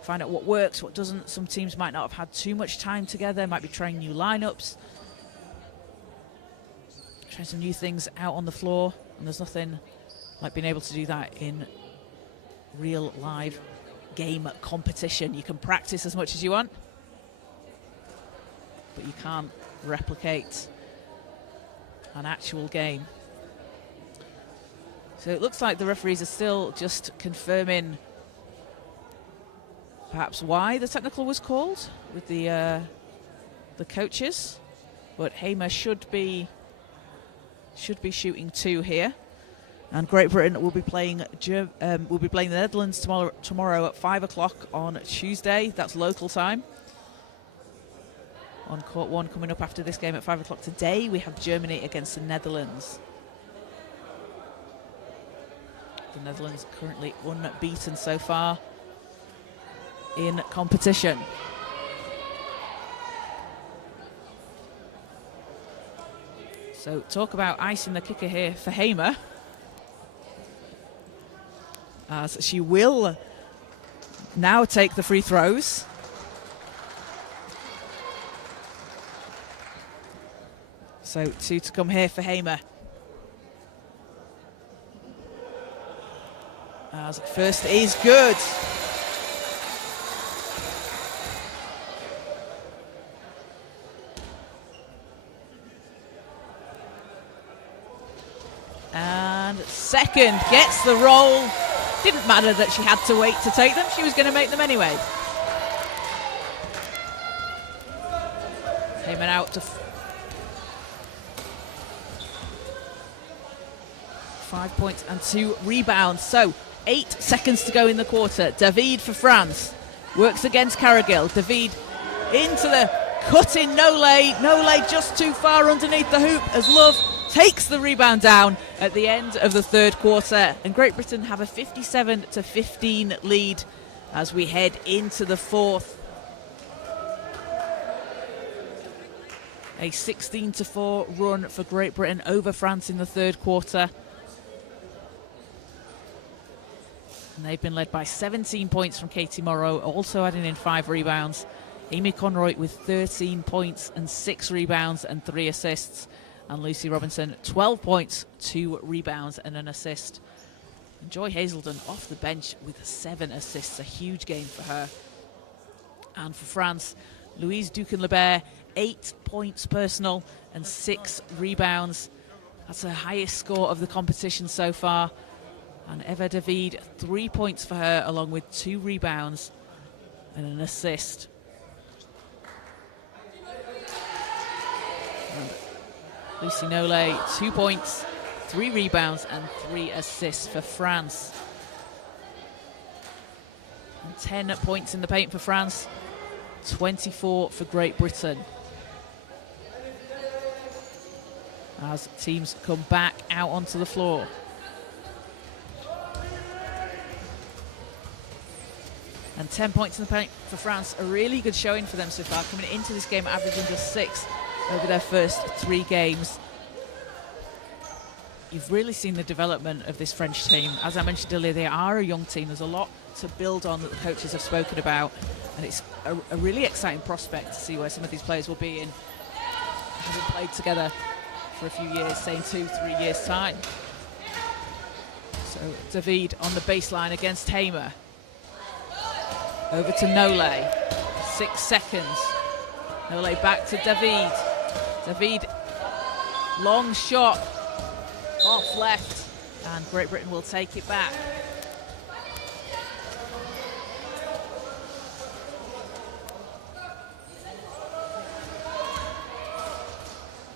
find out what works, what doesn't. Some teams might not have had too much time together, might be trying new lineups, trying some new things out on the floor, and there's nothing like being able to do that in real live game competition. You can practice as much as you want, but you can't replicate an actual game. So it looks like the referees are still just confirming perhaps why the technical was called with the the coaches, but Hamer should be shooting 2 here. And Great Britain will be playing the Netherlands tomorrow at 5 o'clock on Tuesday. That's local time. On court 1 coming up after this game at 5 o'clock today, we have Germany against the Netherlands. The Netherlands currently unbeaten so far in competition. So talk about icing the kicker here for Hamer, as she will now take the free throws. So 2 to come here for Hamer. As first is good. And second gets the roll. Didn't matter that she had to wait to take them. She was going to make them anyway. Hamer out to 5 points and 2 rebounds. So 8 seconds to go in the quarter. David for France works against Carrigill. David into the cut-in Nole. Nole just too far underneath the hoop as Love takes the rebound down at the end of the third quarter. And Great Britain have a 57-15 lead as we head into the fourth. A 16-4 run for Great Britain over France in the third quarter. And they've been led by 17 points from Katie Morrow, also adding in 5 rebounds. Amy Conroy with 13 points and 6 rebounds and 3 assists. And Lucy Robinson, 12 points, 2 rebounds and an assist. And Joy Hazelden off the bench with 7 assists, a huge game for her. And for France, Louise Duquesne-Lebert, 8 points personal and 6 rebounds. That's her highest score of the competition so far. And Eva David, 3 points for her, along with 2 rebounds and an assist. And Lucy Nole, 2 points, 3 rebounds and 3 assists for France. And 10 points in the paint for France, 24 for Great Britain. As teams come back out onto the floor. And 10 points in the paint for France, a really good showing for them so far, coming into this game averaging just 6 over their first 3 games. You've really seen the development of this French team. As I mentioned earlier, they are a young team. There's a lot to build on that the coaches have spoken about, and it's a really exciting prospect to see where some of these players will be in, having played together for a few years, say in 2-3 years' time. So David on the baseline against Hamer. Over to Nole, 6 seconds. Nole back to David. David, long shot, off left, and Great Britain will take it back.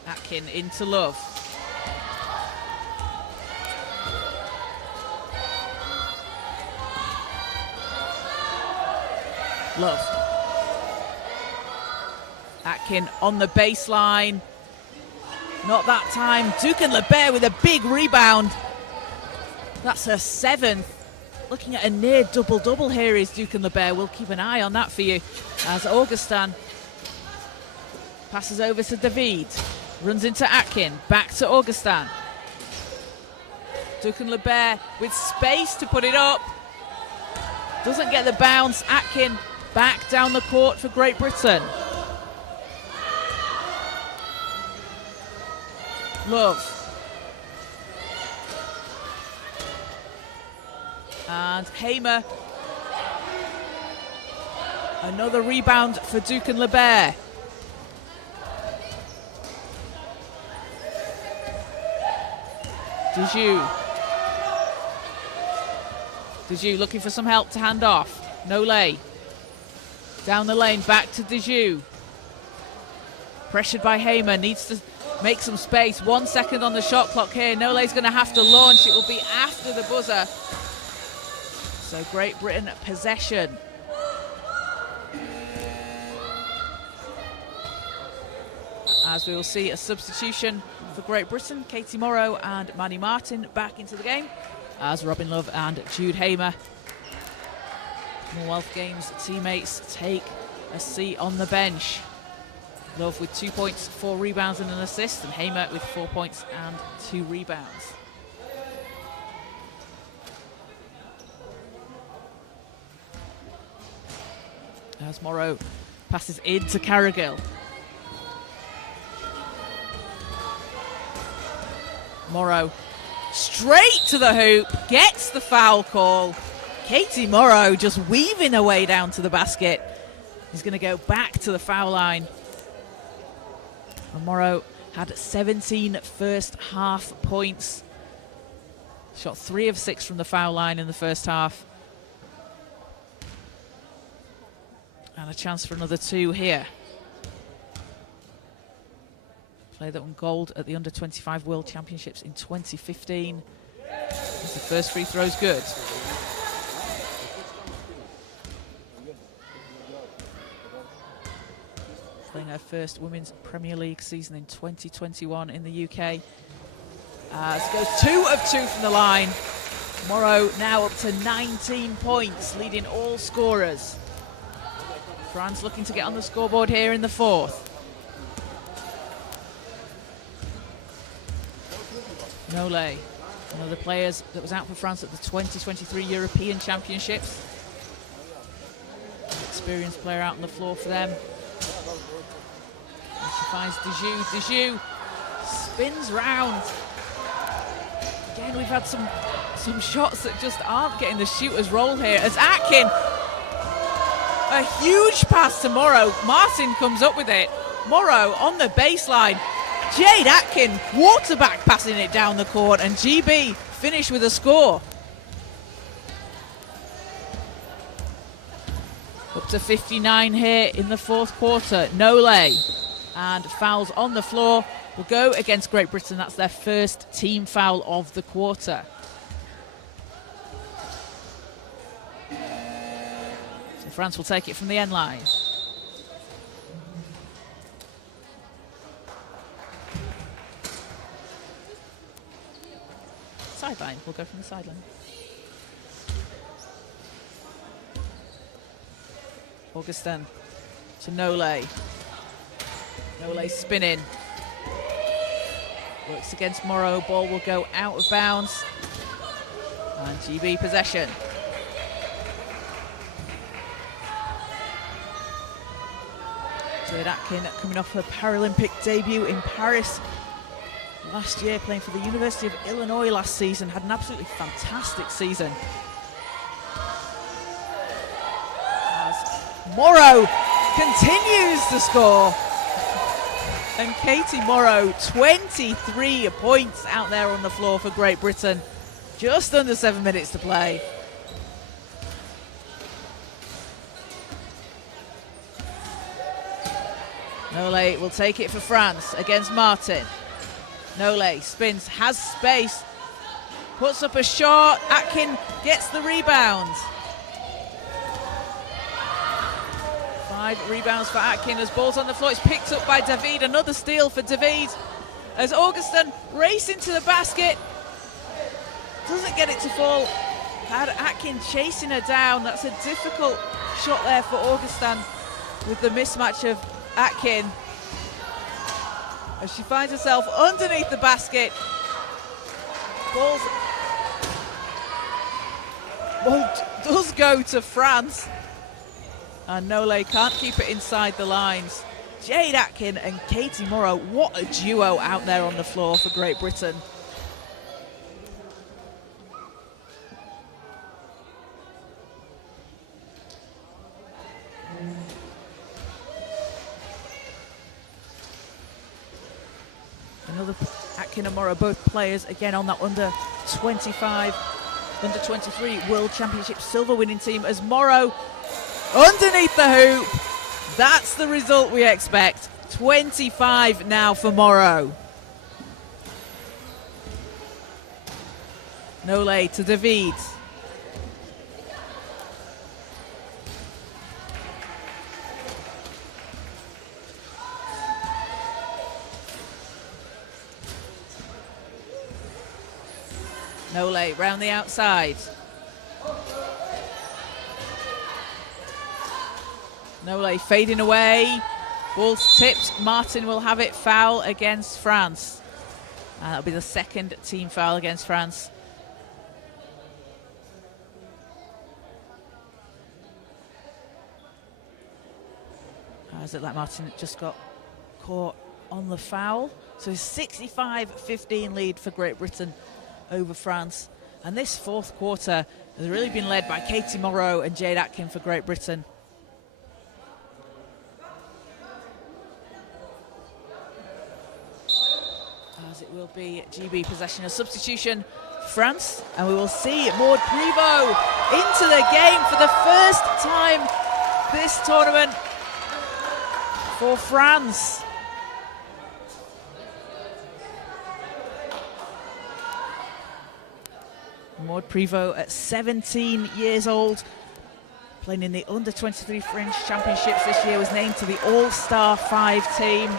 Atkin into Love. Love. Atkin on the baseline. Not that time. Duquesne-Lebert with a big rebound. That's her 7th. Looking at a near double-double here is Duquesne-Lebert. We'll keep an eye on that for you as Augustin passes over to David. Runs into Atkin. Back to Augustin. Duquesne-Lebert with space to put it up. Doesn't get the bounce. Atkin back down the court for Great Britain. Love. And Hamer. Another rebound for Duquesne-Lebert. Dijoux looking for some help to hand off. Nole. Down the lane, back to Dijoux. Pressured by Hamer, needs to make some space. 1 second on the shot clock here. Nole's going to have to launch. It will be after the buzzer. So Great Britain possession. As we will see a substitution for Great Britain, Katie Morrow and Manny Martin back into the game as Robin Love and Jude Hamer, Commonwealth Games teammates, take a seat on the bench. Love with 2 points, 4 rebounds and an assist, and Hamer with 4 points and 2 rebounds. As Morrow passes into Carrigill. Morrow straight to the hoop, gets the foul call. Katie Morrow just weaving her way down to the basket. He's going to go back to the foul line. And Morrow had 17 first half points. Shot 3 of 6 from the foul line in the first half. And a chance for another 2 here. Player that won gold at the Under-25 World Championships in 2015. As the first free throw's good. Playing her first Women's Premier League season in 2021 in the UK. As it goes 2 of 2 from the line. Morrow now up to 19 points, leading all scorers. France looking to get on the scoreboard here in the fourth. Nole, one of the players that was out for France at the 2023 European Championships. Experienced player out on the floor for them. And she finds Dijou. Dijou spins round. Again, we've had some shots that just aren't getting the shooter's roll here. As Atkin, a huge pass to Morrow. Martin comes up with it. Morrow on the baseline. Jade Atkin, quarterback, passing it down the court, and GB finish with a score. Up to 59 here in the fourth quarter. Nole, and fouls on the floor will go against Great Britain. That's their first team foul of the quarter. So France will take it from the end line. Sideline, we'll go from the sideline. Augustin to Nole. Nole spinning. Works against Morrow, ball will go out of bounds. And GB possession. Jade Atkin coming off her Paralympic debut in Paris last year, playing for the University of Illinois last season. Had an absolutely fantastic season. As Morrow continues to score. And Katie Morrow, 23 points out there on the floor for Great Britain. Just under 7 minutes to play. Nole will take it for France against Martin. Nole spins, has space, puts up a shot. Atkin gets the rebound. 5 rebounds for Atkin as ball's on the floor. It's picked up by David. Another steal for David as Augustin racing to the basket. Doesn't get it to fall. Had Atkin chasing her down. That's a difficult shot there for Augustin with the mismatch of Atkin. As she finds herself underneath the basket. Ball does go to France. And Nole can't keep it inside the lines. Jade Atkin and Katie Morrow, what a duo out there on the floor for Great Britain. Another Atkin and Morrow, both players again on that under-25, under-23 World Championship silver winning team, as Morrow underneath the hoop. That's the result we expect. 25 now for Morrow. Nolay to David. Nolay round the outside. Nolay fading away. Ball's tipped. Martin will have it. Foul against France. And that'll be the second team foul against France. As it like Martin just got caught on the foul. So 65-15 lead for Great Britain over France. And this fourth quarter has really been led by Katie Morrow and Jade Atkin for Great Britain. As it will be GB possession, a substitution for France, and we will see Maud Prevost into the game for the first time this tournament for France. Maud Prevost at 17 years old, playing in the under-23 French Championships this year, was named to the All-Star 5 team.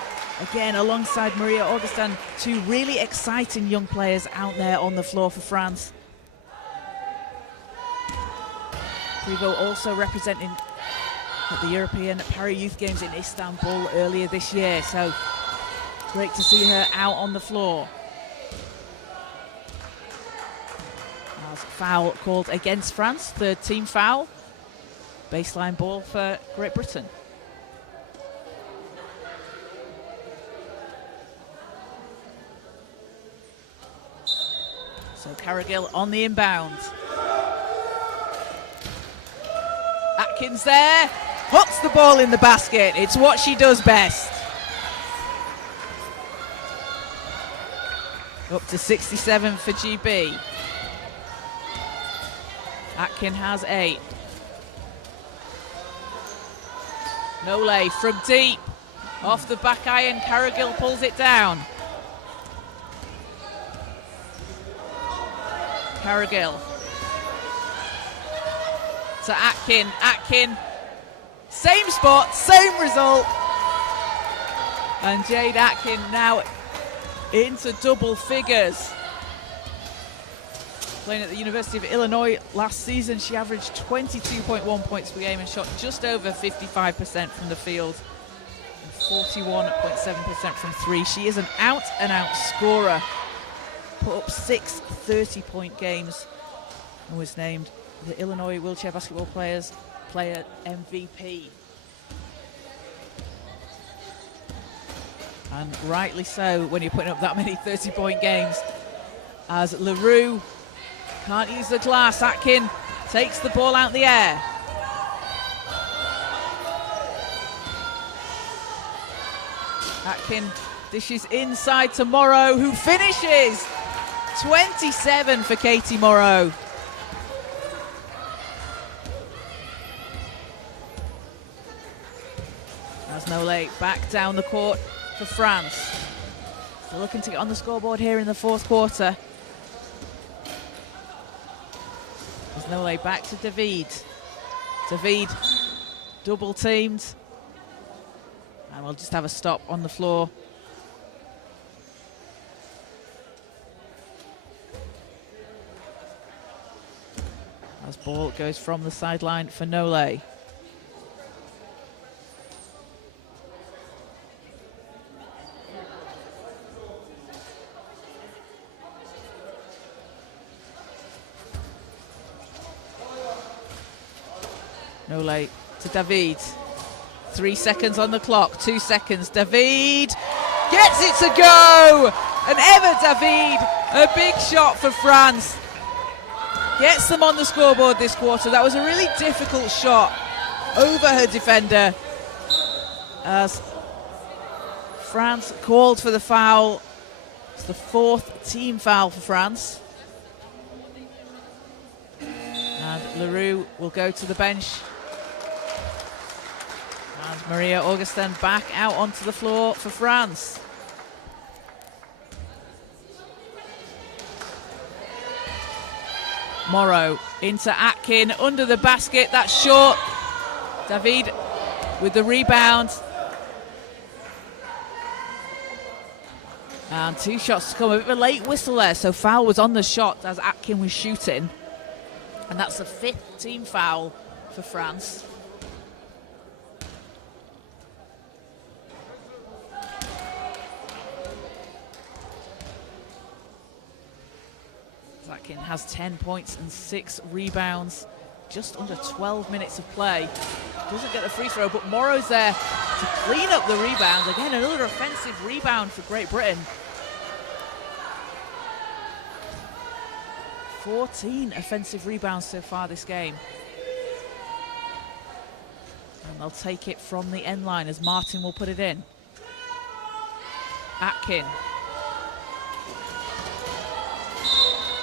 Again, alongside Maria Augustin, two really exciting young players out there on the floor for France. Prevost also representing at the European Para Youth Games in Istanbul earlier this year, so great to see her out on the floor. As foul called against France, third team foul. Baseline ball for Great Britain. So Carrigill on the inbound. Atkins there, puts the ball in the basket. It's what she does best. Up to 67 for GB. Atkin has 8. Nolay from deep. Off the back iron, Carrigill pulls it down. Carrigill to Atkin. Atkin, same spot, same result. And Jade Atkin now into double figures. Playing at the University of Illinois last season, she averaged 22.1 points per game and shot just over 55% from the field and 41.7% from three. She is an out-and-out scorer. Put up 6 30-point games and was named the Illinois Wheelchair Basketball Player MVP. And rightly so when you're putting up that many 30-point games. As LaRue can't use the glass, Atkin takes the ball out in the air. Atkin dishes inside to Morrow, who finishes. 27 for Katie Morrow. As Nolay back down the court for France. Still looking to get on the scoreboard here in the fourth quarter. As Nolay back to David. David double teamed. And we'll just have a stop on the floor. As ball goes from the sideline for Nolay. Nolay to David. 3 seconds on the clock, 2 seconds. David gets it to go! And Eva David, a big shot for France. Gets them on the scoreboard this quarter. That was a really difficult shot over her defender. As France called for the foul. It's the fourth team foul for France. And LaRue will go to the bench. And Maria Augustin back out onto the floor for France. Morrow into Atkin, under the basket, that's short. David with the rebound. And 2 shots to come, a bit of a late whistle there, so foul was on the shot as Atkin was shooting. And that's the 5th team foul for France. Atkin has 10 points and 6 rebounds, just under 12 minutes of play. Doesn't get the free throw, but Morrow's there to clean up the rebound. Again, another offensive rebound for Great Britain. 14 offensive rebounds so far this game. And they'll take it from the end line as Martin will put it in. Atkin.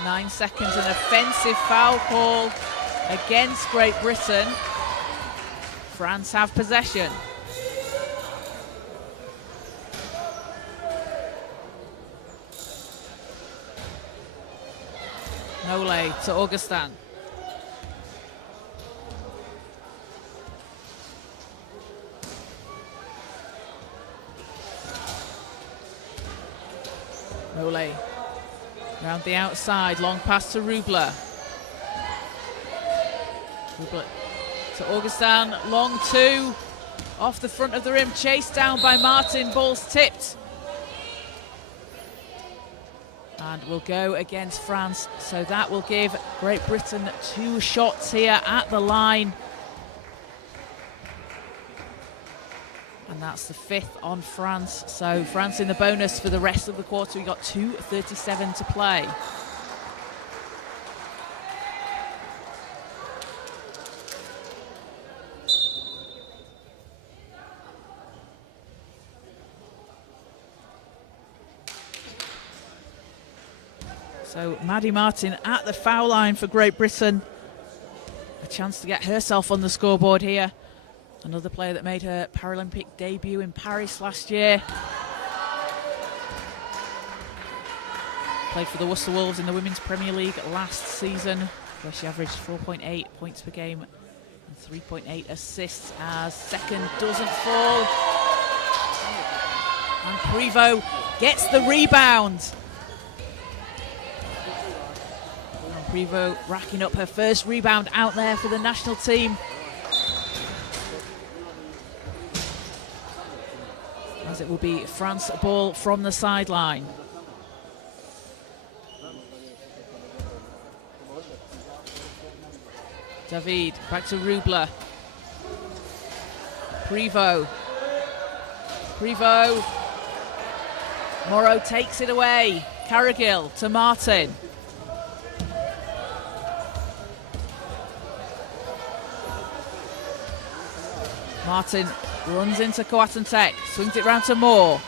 9 seconds, an offensive foul call against Great Britain. France have possession. Nole to Augustin. Nole around the outside, long pass to Rubler. Rubler to Augustin, long 2, off the front of the rim, chased down by Martin, ball's tipped. And will go against France, so that will give Great Britain 2 shots here at the line. And that's the 5th on France, so France in the bonus for the rest of the quarter. We've got 2:37 to play. So Maddie Martin at the foul line for Great Britain. A chance to get herself on the scoreboard here. Another player that made her Paralympic debut in Paris last year. Played for the Worcester Wolves in the Women's Premier League last season, where she averaged 4.8 points per game and 3.8 assists, as second doesn't fall. And Prevost gets the rebound. Prevost racking up her first rebound out there for the national team. As it will be France ball from the sideline. David back to Rubler. Prevost. Morrow takes it away. Carrigill to Martin. Martin runs into Coatantek, swings it round to Moore.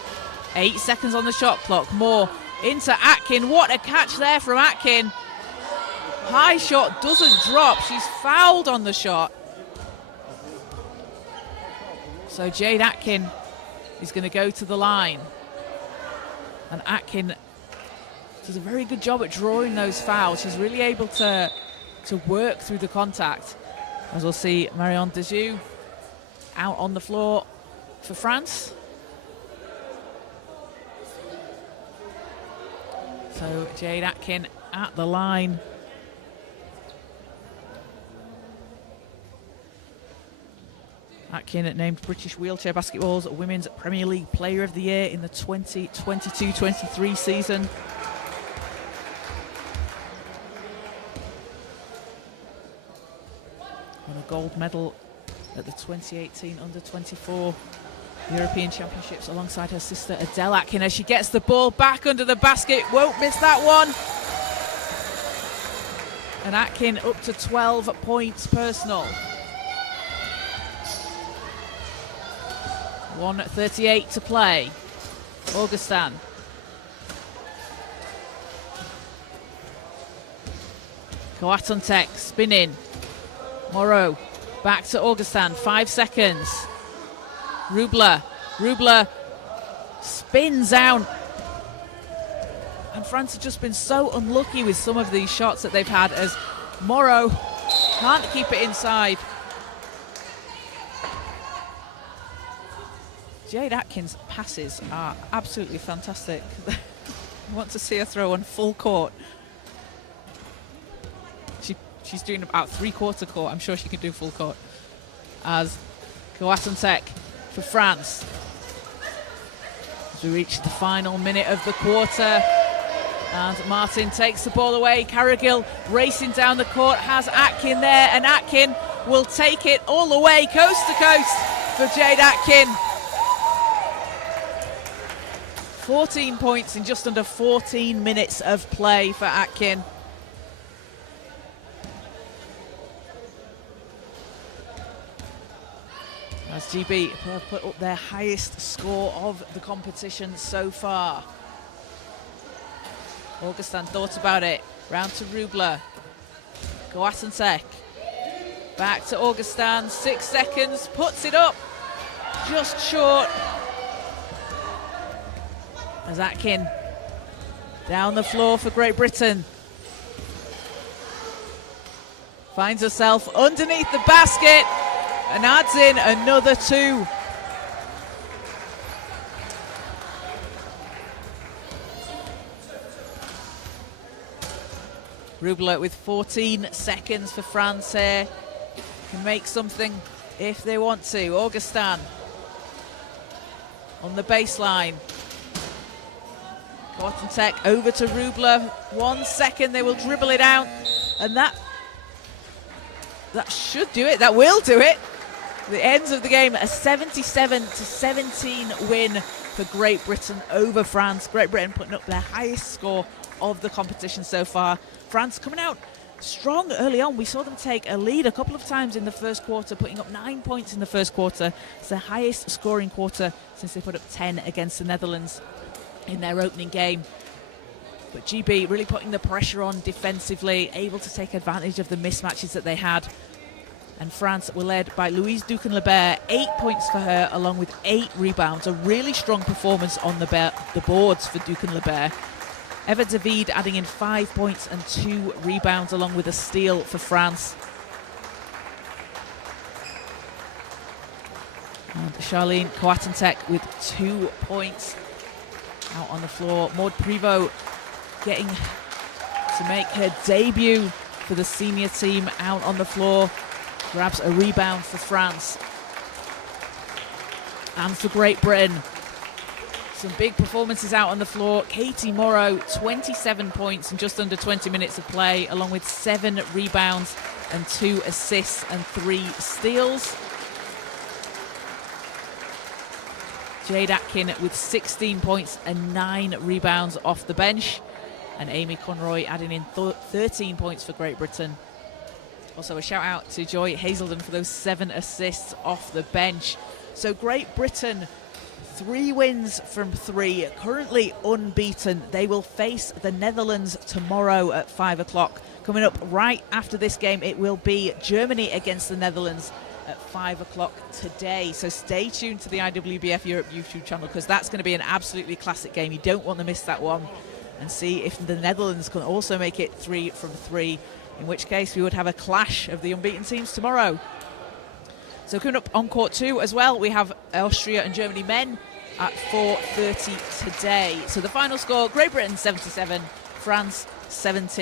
8 seconds on the shot clock. Moore into Atkin. What a catch there from Atkin. High shot doesn't drop. She's fouled on the shot. So Jade Atkin is going to go to the line. And Atkin does a very good job at drawing those fouls. She's really able to work through the contact. As we'll see, Marion Dejou out on the floor for France. So Jade Atkin at the line. Atkin named British Wheelchair Basketball's Women's Premier League Player of the Year in the 2022-23 season. Won a gold medal at the 2018 Under-24 European Championships alongside her sister Adele Atkin, as she gets the ball back under the basket. Won't miss that one. And Atkin up to 12 points personal. 1:38 to play. Augustin. Coatantek spinning. Morrow back to Augustin. 5 seconds. Rubler spins out. And France have just been so unlucky with some of these shots that they've had, as Morrow can't keep it inside. Jade Atkins' passes are absolutely fantastic. I want to see her throw on full court. She's doing about three-quarter court. I'm sure she can do full court. As Coatencec for France. As we reach the final minute of the quarter. And Martin takes the ball away. Carrigill racing down the court, has Atkin there, and Atkin will take it all the way, coast to coast for Jade Atkin. 14 points in just under 14 minutes of play for Atkin. As GB have put up their highest score of the competition so far. Augustin thought about it. Round to Rubler. Coatencec. Back to Augustin. 6 seconds. Puts it up. Just short. As Atkin down the floor for Great Britain. Finds herself underneath the basket and adds in another 2. Rubler with 14 seconds for France here. Can make something if they want to. Augustin on the baseline. Coatencec over to Rubler. 1 second, they will dribble it out. And that should do it. That will do it. The ends of the game, a 77-17 win for Great Britain over France. Great Britain putting up their highest score of the competition so far. France coming out strong early on. We saw them take a lead a couple of times in the first quarter, putting up 9 points in the first quarter. It's their highest scoring quarter since they put up 10 against the Netherlands in their opening game. But GB really putting the pressure on defensively, able to take advantage of the mismatches that they had. And France were led by Louise Duquesne-Lebert, 8 points for her, along with 8 rebounds. A really strong performance on the boards for Duquesne-Lebert. Eva David adding in 5 points and 2 rebounds, along with a steal for France. And Charlene Coatencec with 2 points out on the floor. Maud Privot getting to make her debut for the senior team out on the floor. Grabs a rebound for France. And for Great Britain, some big performances out on the floor. Katie Morrow, 27 points in just under 20 minutes of play, along with 7 rebounds and 2 assists and 3 steals. Jade Atkin with 16 points and 9 rebounds off the bench. And Amy Conroy adding in 13 points for Great Britain. Also a shout out to Joy Hazelden for those 7 assists off the bench. So Great Britain, 3 wins from 3, currently unbeaten. They will face the Netherlands tomorrow at 5 o'clock. Coming up right after this game, it will be Germany against the Netherlands at 5 o'clock today. So stay tuned to the IWBF Europe YouTube channel, because that's going to be an absolutely classic game. You don't want to miss that one. And see if the Netherlands can also make it 3 from 3, in which case we would have a clash of the unbeaten teams tomorrow. So coming up on court 2 as well, we have Austria and Germany men at 4:30 today. So the final score, Great Britain 77, France 17.